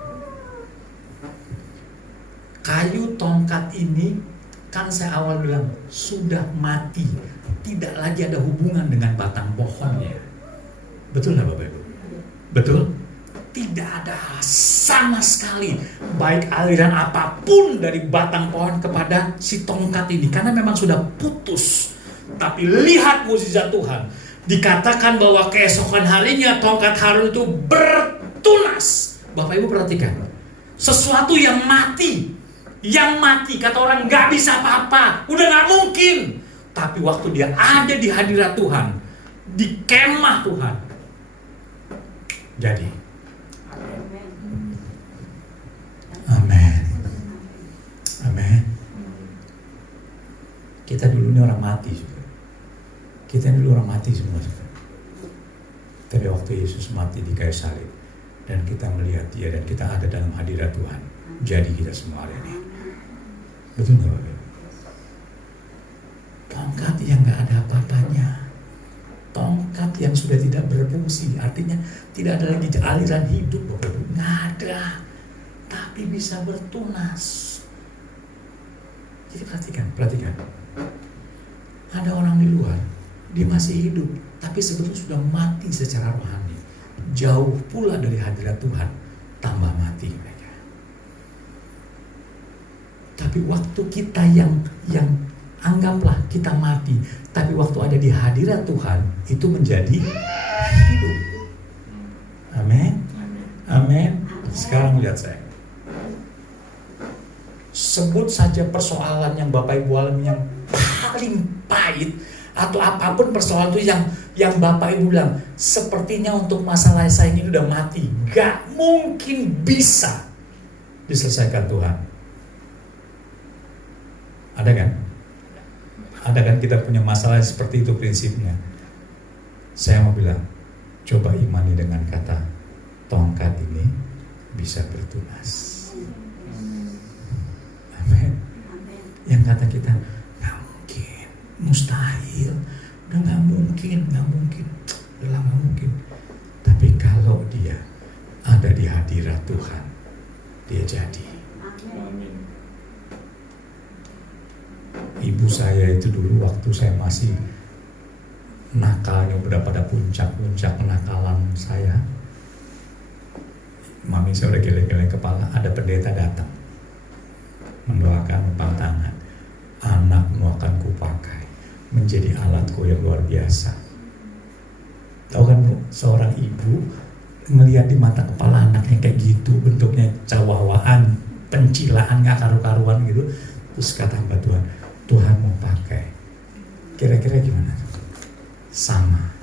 Kayu tongkat ini kan saya awal bilang sudah mati, tidak lagi ada hubungan dengan batang pohonnya. Betul nggak Bapak Ibu? Betul? Tidak ada sama sekali baik aliran apapun dari batang pohon kepada si tongkat ini, karena memang sudah putus. Tapi lihat mukjizat Tuhan. Dikatakan bahwa keesokan harinya tongkat Harun itu bertunas. Bapak Ibu perhatikan, sesuatu yang mati, kata orang nggak bisa apa-apa, udah nggak mungkin. Tapi waktu dia ada di hadirat Tuhan, di kemah Tuhan, jadi. Amin. Amin. Kita dulu ini orang mati juga. Kita dulu orang mati semua juga. Tapi waktu Yesus mati di kayu salib, dan kita melihat dia dan kita ada dalam hadirat Tuhan. Jadi kita semua hari ini. Betul nggak Bapak? Tongkat yang nggak ada apa-apanya, tongkat yang sudah tidak berfungsi, artinya tidak ada lagi aliran hidup Bapak Ibu, nggak ada, tapi bisa bertunas. Jadi perhatikan, ada orang di luar, dia masih hidup, tapi sebetulnya sudah mati secara rohani, jauh pula dari hadirat Tuhan, tambah mati mereka. Tapi waktu kita yang anggaplah kita mati, tapi waktu ada di hadirat Tuhan itu menjadi hidup. Amin. Amin. Sekarang lihat saya. Sebut saja persoalan yang Bapak Ibu alami yang paling pahit, atau apapun persoalan itu yang Bapak Ibu bilang sepertinya untuk masalah saya ini udah mati, gak mungkin bisa diselesaikan Tuhan. Ada kan? Ada kan kita punya masalah seperti itu prinsipnya. Saya mau bilang, coba imani dengan kata tongkat ini bisa bertunas. Amin. Yang kata kita nggak mungkin, mustahil, udah nggak mungkin, udah nggak mungkin. Tapi kalau dia ada di hadirat Tuhan, dia jadi. Amin. Ibu saya itu dulu waktu saya masih nakalnya udah pada puncak-puncak kenakalan saya, mami saya udah geleng-geleng kepala, ada pendeta datang mendoakan lempang tangan, anakmu akan kupakai menjadi alatku yang luar biasa. Tahu kan Bu, seorang ibu melihat di mata kepala anaknya kayak gitu, bentuknya cawawaan, pencilaan gak karu-karuan gitu, terus kata hamba Tuhan mau pakai. Kira-kira gimana? Sama.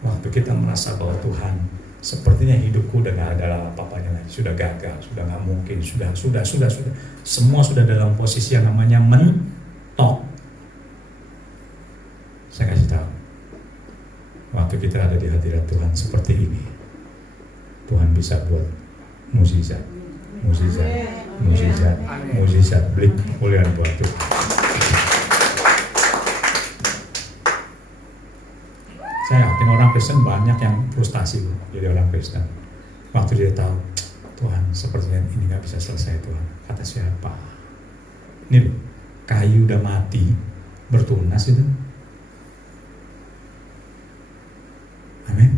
Waktu kita merasa bahwa Tuhan, sepertinya hidupku udah gak ada apa-apanya lagi, sudah gagal, sudah gak mungkin, sudah. Semua sudah dalam posisi yang namanya mentok. Saya kasih tahu, waktu kita ada di hadirat Tuhan seperti ini, Tuhan bisa buat mukjizat. Beri kemuliaan buat Tuhan. Saya yakin orang Kristen banyak yang frustasi jadi orang Kristen. Waktu dia tahu, Tuhan sepertinya ini gak bisa selesai Tuhan. Kata siapa? Ini kayu udah mati, bertunas itu. Amin.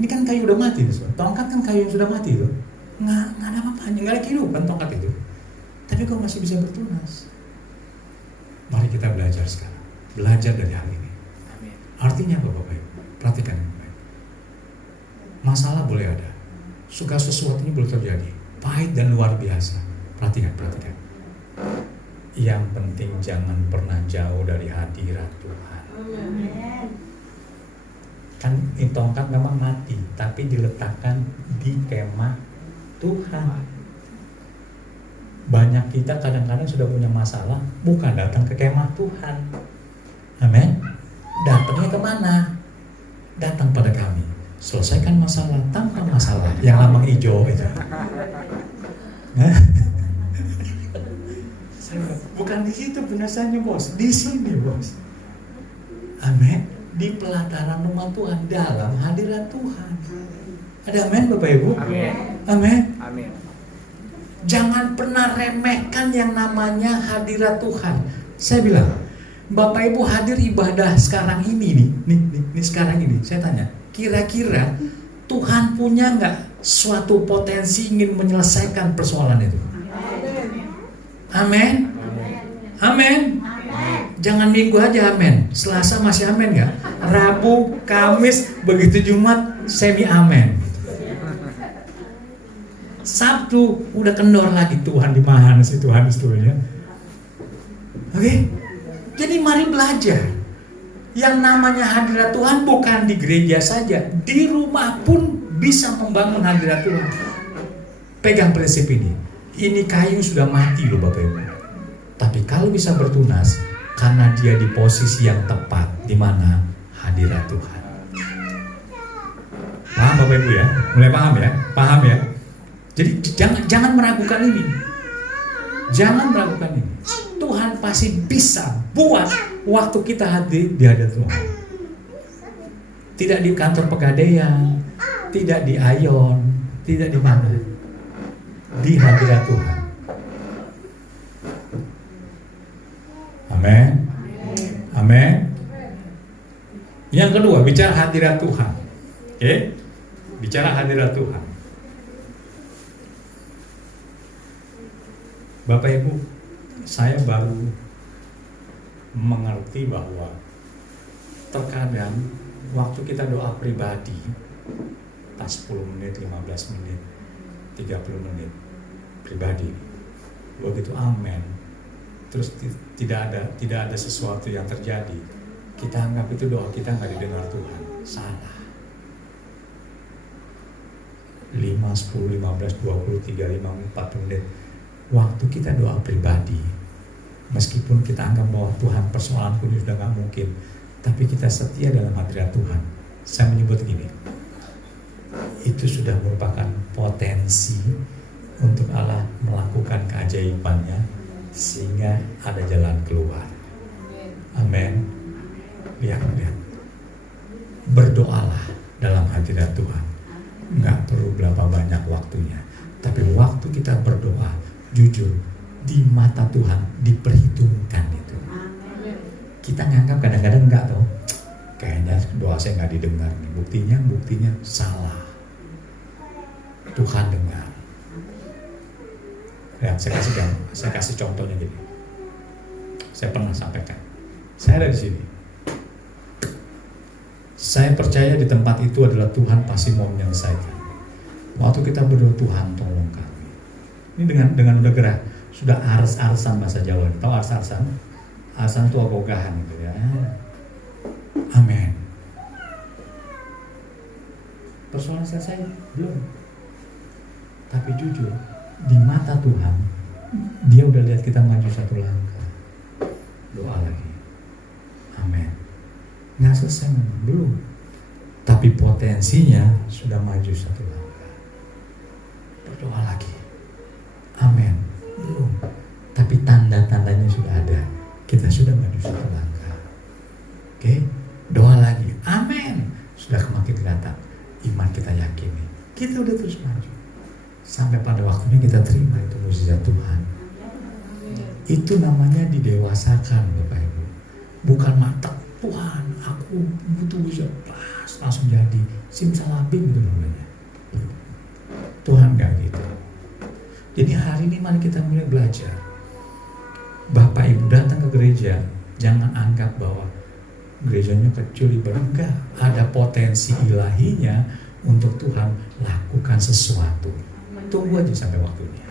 Ini kan kayu udah mati, tongkat kan kayu yang sudah mati itu. Nggak ada apa-apanya, nggak ada kehidupan tongkat itu. Tapi kau masih bisa bertunas. Mari kita belajar sekarang. Belajar dari hal ini. Amin. Artinya apa Bapak Ibu? Perhatikan yang baik. Masalah boleh ada, suka sesuatu ini boleh terjadi, pahit dan luar biasa. Perhatikan. Yang penting jangan pernah jauh dari hadirat Tuhan. Amin. Kan tongkat memang mati, tapi diletakkan di kemah Tuhan. Banyak kita kadang-kadang sudah punya masalah, bukan datang ke kemah Tuhan. Amin. Datangnya kemana? Datang pada kami. Selesaikan masalah tanpa masalah. Yang lambang hijau itu. Bukan di situ penyelesaiannya bos, di sini bos. Amin. Di pelataran rumah Tuhan, dalam hadirat Tuhan. Ada amin Bapak Ibu? Amin. Jangan pernah remehkan yang namanya hadirat Tuhan. Saya bilang, Bapak Ibu hadir ibadah sekarang ini nih sekarang ini. Saya tanya, kira-kira Tuhan punya nggak suatu potensi ingin menyelesaikan persoalan itu? Amin. Jangan minggu aja amin, Selasa masih amin nggak? Rabu, Kamis, begitu Jumat semi amin. Sabtu udah kendor lagi, Tuhan di mana sih Tuhan sebetulnya? Oke, jadi mari belajar. Yang namanya hadirat Tuhan bukan di gereja saja, di rumah pun bisa membangun hadirat Tuhan. Pegang prinsip ini. Ini kayu sudah mati loh Bapak Ibu. Tapi kalau bisa bertunas, karena dia di posisi yang tepat, di mana hadirat Tuhan. Paham Bapak Ibu ya? Mulai paham ya? Paham ya? Jadi jangan meragukan ini. Jangan meragukan ini. Tuhan pasti bisa buat waktu kita hadir di hadirat Tuhan. Tidak di kantor Pegadaian, tidak di Ayon, tidak di mana. Di hadirat Tuhan. Amin. Amin. Yang kedua, bicara hadirat Tuhan. Oke? Bicara hadirat Tuhan. Bapak Ibu, saya baru mengerti bahwa terkadang waktu kita doa pribadi pas 10 menit, 15 menit, 30 menit pribadi, begitu amin, terus tidak ada sesuatu yang terjadi, kita anggap itu doa kita nggak didengar Tuhan. Salah. 5, 10, 15, 20, 35, 40 menit waktu kita doa pribadi, meskipun kita anggap bahwa Tuhan persoalanku ini sudah nggak mungkin, tapi kita setia dalam hadirat Tuhan. Saya menyebut gini, itu sudah merupakan potensi untuk Allah melakukan keajaibannya sehingga ada jalan keluar. Amin. Lihat. Berdoalah dalam hadirat Tuhan. Nggak perlu berapa banyak waktunya, tapi waktu kita berdoa jujur di mata Tuhan diperhitungkan itu. Kita nganggap kadang-kadang enggak tuh, kayaknya doa saya nggak didengar nih. Buktinya salah. Tuhan dengar. Ya, saya kasih contohnya gini. Saya pernah sampaikan. Saya ada di sini. Saya percaya di tempat itu adalah Tuhan pasti mau menyelesaikan. Waktu kita berdoa, Tuhan tolong kami. Ini dengan udah gerah, sudah ars-arsan bahasa Jawa. Tahu ars-arsan? Arsan itu ogogahan gitu ya. Amin. Persoalan selesai? Belum. Tapi jujur, di mata Tuhan, Dia udah lihat kita maju satu langkah. Doa lagi. Amin. Nggak selesai memang, belum. Tapi potensinya sudah maju satu langkah. Berdoa lagi. Amin. Belum. Tapi tanda-tandanya sudah ada. Kita sudah maju satu langkah. Oke? Doa lagi. Amin. Sudah semakin kelihatan. Iman kita yakini. Kita udah terus maju. Sampai pada waktunya kita terima itu mukjizat Tuhan. Itu namanya didewasakan, Bapak Ibu. Bukan mata Tuhan, aku butuh mukjizat, langsung jadi. Simsalabim itu namanya. Tuhan gak gitu. Jadi hari ini mari kita mulai belajar. Bapak Ibu datang ke gereja, jangan anggap bahwa gerejanya kecil ibadah. Enggak, ada potensi ilahinya untuk Tuhan lakukan sesuatu. Tunggu aja sampai waktunya.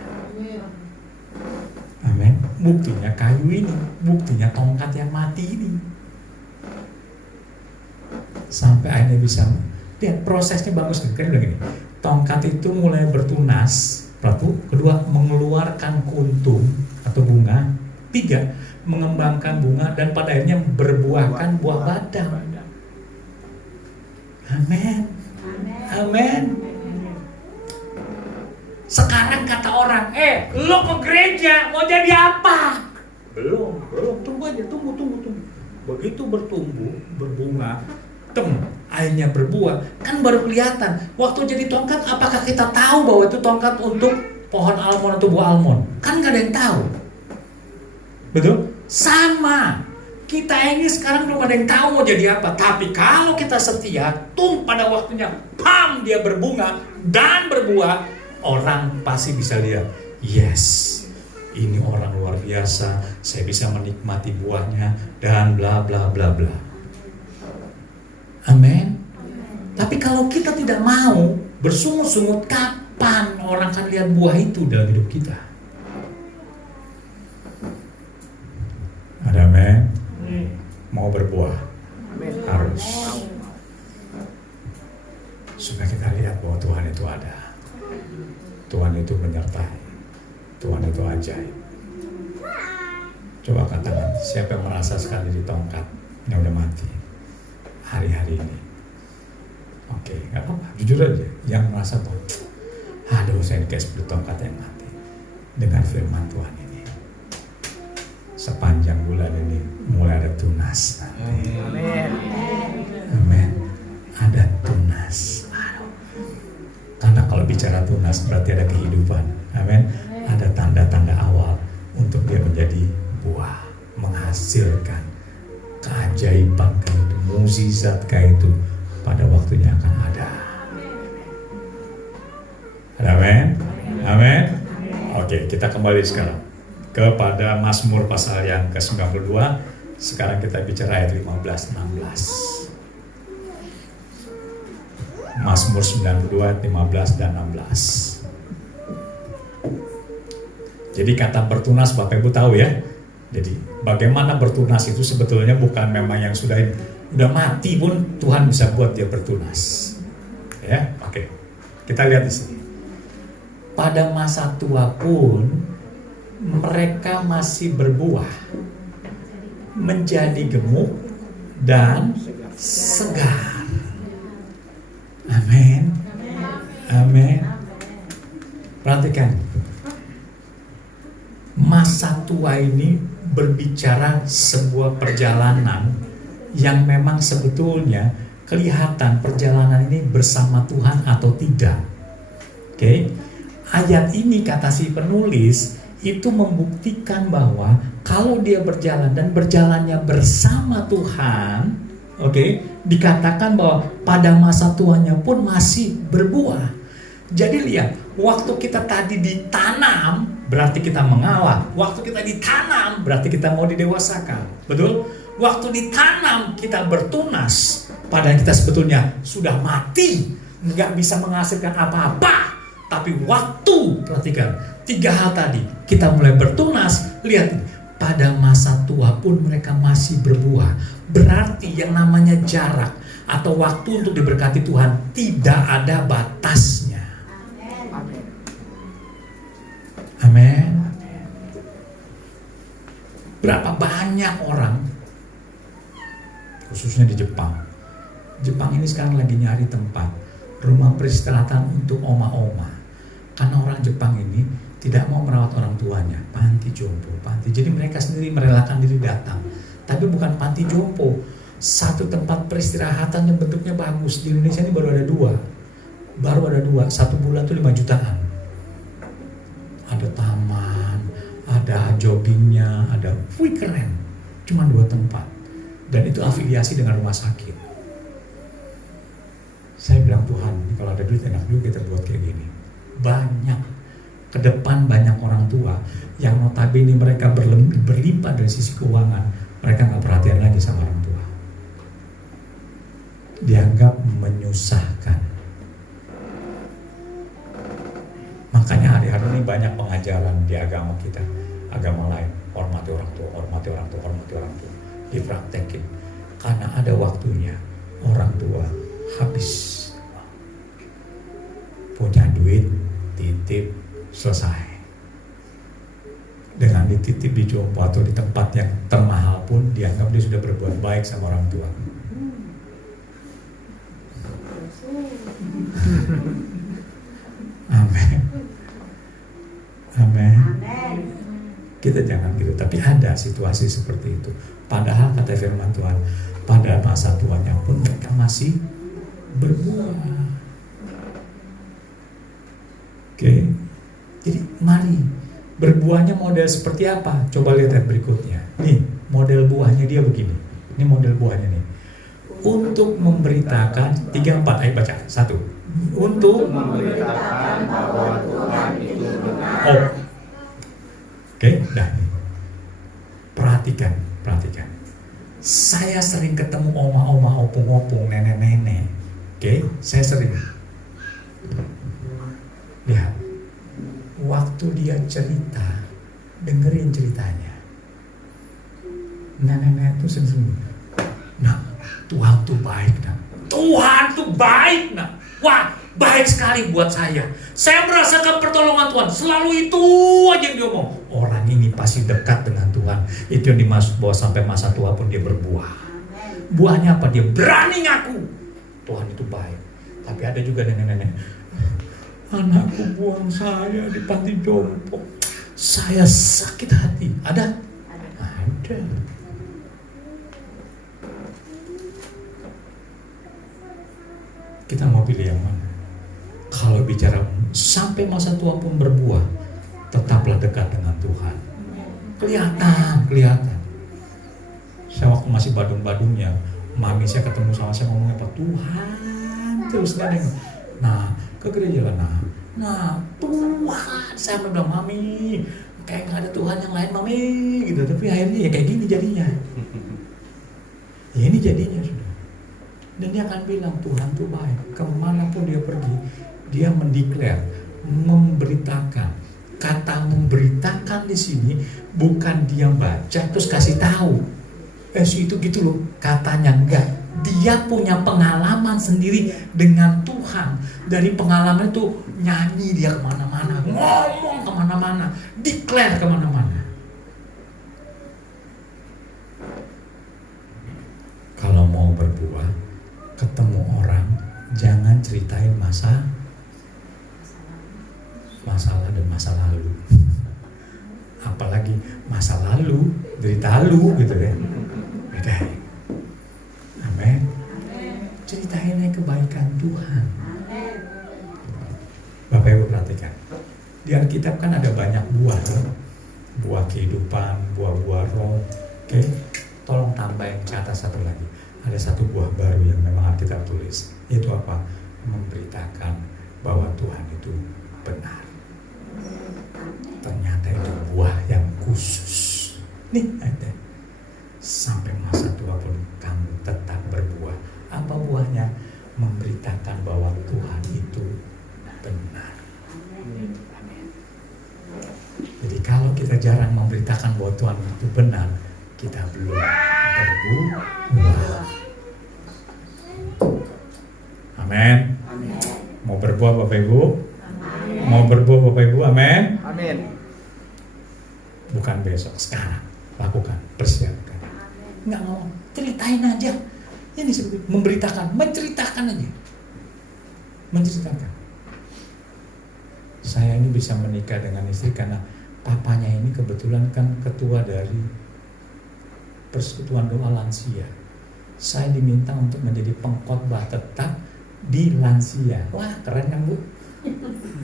Amin. Buktinya kayu ini, buktinya tongkat yang mati ini. Sampai akhirnya bisa. Lihat prosesnya bagus kan? Bilang gini, tongkat itu mulai bertunas. Kedua, mengeluarkan kuntum atau bunga. 3, mengembangkan bunga dan pada akhirnya berbuahkan buah badang. Amin. Amin. Sekarang kata orang, lo ke gereja mau jadi apa? Belum, tunggu aja, tunggu. Begitu bertumbuh, berbunga, akhirnya berbuah, kan baru kelihatan. Waktu jadi tongkat, apakah kita tahu bahwa itu tongkat untuk pohon almond atau buah almond? Kan gak ada yang tahu. Betul? Sama. Kita ini sekarang belum ada yang tahu mau jadi apa. Tapi kalau kita setia, pada waktunya, dia berbunga dan berbuah, orang pasti bisa lihat, yes, ini orang luar biasa, saya bisa menikmati buahnya, dan bla bla bla bla. Amin. Tapi kalau kita tidak mau bersungut-sungut, kapan orang akan lihat buah itu dalam hidup kita? Ada amin? Mau berbuah harus, supaya kita lihat bahwa Tuhan itu ada. Tuhan itu menyertai. Tuhan itu ajaib. Coba katakan, siapa yang merasa sekali di tongkat yang udah mati hari-hari ini? Oke, gak apa-apa. Jujur aja, yang merasa tuh, aduh saya kayak seperti tongkat yang mati. Dengan firman Tuhan ini, sepanjang bulan ini mulai ada tunas nanti. Amin. Ada tunas. Karena kalau bicara tunas berarti ada kehidupan. Amin. Ada tanda-tanda awal untuk dia menjadi buah, menghasilkan keajaiban kayak itu, mukjizat kayak itu pada waktunya akan ada. Amin. Amin. Oke, kita kembali sekarang kepada Mazmur pasal yang ke-92. Sekarang kita bicara ayat 15-16. Mazmur 92 ayat 15 dan 16. Jadi kata bertunas Bapak Ibu tahu ya. Jadi bagaimana bertunas itu sebetulnya bukan memang yang sudah mati pun Tuhan bisa buat dia bertunas. Ya, oke. Kita lihat di sini. Pada masa tua pun mereka masih berbuah, menjadi gemuk dan segar. Amin. Amin. Perhatikan. Masa tua ini berbicara sebuah perjalanan yang memang sebetulnya kelihatan perjalanan ini bersama Tuhan atau tidak. Oke. Ayat ini kata si penulis itu membuktikan bahwa kalau dia berjalan dan berjalannya bersama Tuhan, dikatakan bahwa pada masa tuanya pun masih berbuah. Jadi lihat, waktu kita tadi ditanam berarti kita mengalah. Waktu kita ditanam berarti kita mau didewasakan. Betul? Waktu ditanam kita bertunas, padahal kita sebetulnya sudah mati, nggak bisa menghasilkan apa-apa. Tapi waktu, perhatikan, 3 hal tadi, kita mulai bertunas, lihat, pada masa tua pun mereka masih berbuah. Berarti yang namanya jarak atau waktu untuk diberkati Tuhan tidak ada batasnya. Amin. Berapa banyak orang, khususnya di Jepang. Jepang ini sekarang lagi nyari tempat rumah peristirahatan untuk oma-oma. Karena orang Jepang ini tidak mau merawat orang tuanya, panti jompo, panti. Jadi mereka sendiri merelakan diri datang. Tapi bukan panti jompo, satu tempat peristirahatan yang bentuknya bagus. Di Indonesia ini baru ada 2. 1 bulan tuh 5 jutaan. Ada taman, ada joggingnya, ada, keren. Cuma 2 tempat. Dan itu afiliasi dengan rumah sakit. Saya bilang, Tuhan, kalau ada duit enak juga kita buat kayak gini. Banyak ke depan banyak orang tua yang notabene mereka berlimpah dari sisi keuangan, mereka nggak perhatian lagi sama orang tua, dianggap menyusahkan. Makanya hari-hari ini banyak pengajaran di agama kita, agama lain, hormati orang tua, hormati orang tua, hormati orang tua, dipraktekin. Karena ada waktunya orang tua habis, punya duit, titip, selesai. Dengan dititip di jompo atau di tempat yang termahal pun dianggap dia sudah berbuat baik sama orang tua. Amin. Amin. Kita jangan gitu, tapi ada situasi seperti itu. Padahal kata firman Tuhan, pada masa tuanya pun mereka masih berbuah. Jadi mari, berbuahnya model seperti apa? Coba lihat berikutnya. Nih, model buahnya dia begini. Ini model buahnya nih. Untuk memberitakan 3-4, ayo baca. 1. Untuk memberitakan bahwa Tuhan itu benar. Dah nih. Perhatikan. Saya sering ketemu oma-oma, opung-opung, nenek-nenek. Saya sering. Lihat. Waktu dia cerita, dengerin ceritanya. Nenek-nenek itu sendiri. Nah, Tuhan tuh baik, nah. Tuhan tuh baik, nah. Wah, baik sekali buat saya. Saya merasakan pertolongan Tuhan. Selalu itu aja yang dia ngomong. Orang ini pasti dekat dengan Tuhan. Itu yang dimaksud bahwa sampai masa tua pun dia berbuah. Buahnya apa? Dia berani ngaku Tuhan itu baik. Tapi ada juga nenek-nenek, anakku buang saya di panti jompo, saya sakit hati. Ada? Ada. Kita mau pilih yang mana? Kalau bicara sampai masa tua pun berbuah, tetaplah dekat dengan Tuhan. Kelihatan. Saya waktu masih badung-badungnya, mami saya ketemu sama saya ngomongnya apa? Tuhan terus gak ada yang. Nah ke gereja lah, nah Tuhan, saya bilang mami kayak gak ada Tuhan yang lain mami gitu. Tapi akhirnya ya kayak gini jadinya. Ya ini jadinya sudah. Dan dia akan bilang Tuhan tuh baik. Kemanapun dia pergi, dia mendeklar, memberitakan. Kata memberitakan di sini bukan dia baca terus kasih tahu. Itu gitu loh, katanya enggak. Dia punya pengalaman sendiri dengan Tuhan. Dari pengalaman itu nyanyi dia kemana-mana, ngomong kemana-mana, declare kemana-mana. Kalau mau berbuah, ketemu orang, jangan ceritain masalah dan masa lalu. Apalagi masa lalu, derita lu gitu ya. Beda. Amin. Ceritainnya kebaikan Tuhan. Bapak Ibu perhatikan. Di Alkitab kan ada banyak buah tuh. Buah kehidupan, buah-buah roh. Oke. Tolong tambahin catat satu lagi. Ada satu buah baru yang memang Alkitab tulis. Itu apa? Memberitakan bahwa Tuhan itu benar. Ternyata itu buah yang khusus. Nih ada. Sampai masa tua pun kamu tetap berbuah. Apa buahnya? Memberitakan bahwa Tuhan itu benar. Amin. Jadi kalau kita jarang memberitakan bahwa Tuhan itu benar, kita belum berbuah. Amin. Mau berbuah Bapak Ibu? Mau berbuah Bapak Ibu? Amin. Amin. Bukan besok, sekarang. Lakukan, persiapkan. Nggak ngomong, ceritain aja. Ini disebut memberitakan, menceritakan aja. Menceritakan. Saya ini bisa menikah dengan istri karena papanya ini kebetulan kan ketua dari Persekutuan Doa Lansia. Saya diminta untuk menjadi pengkhotbah tetap di lansia. Wah keren kan Bu?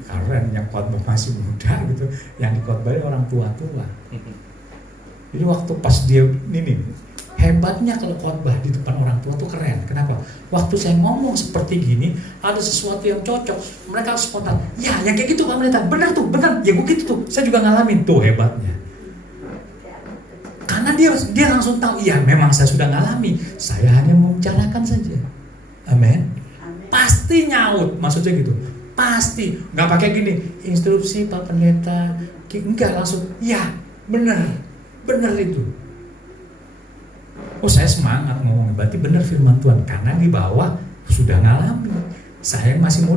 Keren, yang khotbah masih muda gitu, yang dikhotbahin orang tua-tua. Jadi waktu pas dia ini hebatnya kalau khotbah di depan orang tua tuh keren. Kenapa? Waktu saya ngomong seperti gini, ada sesuatu yang cocok, mereka spontan. Ya, yang kayak gitu Pak Pendeta, benar tuh, benar. Ya begitu tuh, saya juga ngalamin tuh hebatnya. Karena dia langsung tahu, iya memang saya sudah ngalami. Saya hanya membicarakan saja. Amin. Pasti nyaut, maksudnya gitu. Pasti, nggak pakai gini, instruksi Pak Pendeta, enggak langsung, ya benar itu. Oh saya semangat ngomong, berarti benar firman Tuhan, karena di bawah sudah ngalami. Saya masih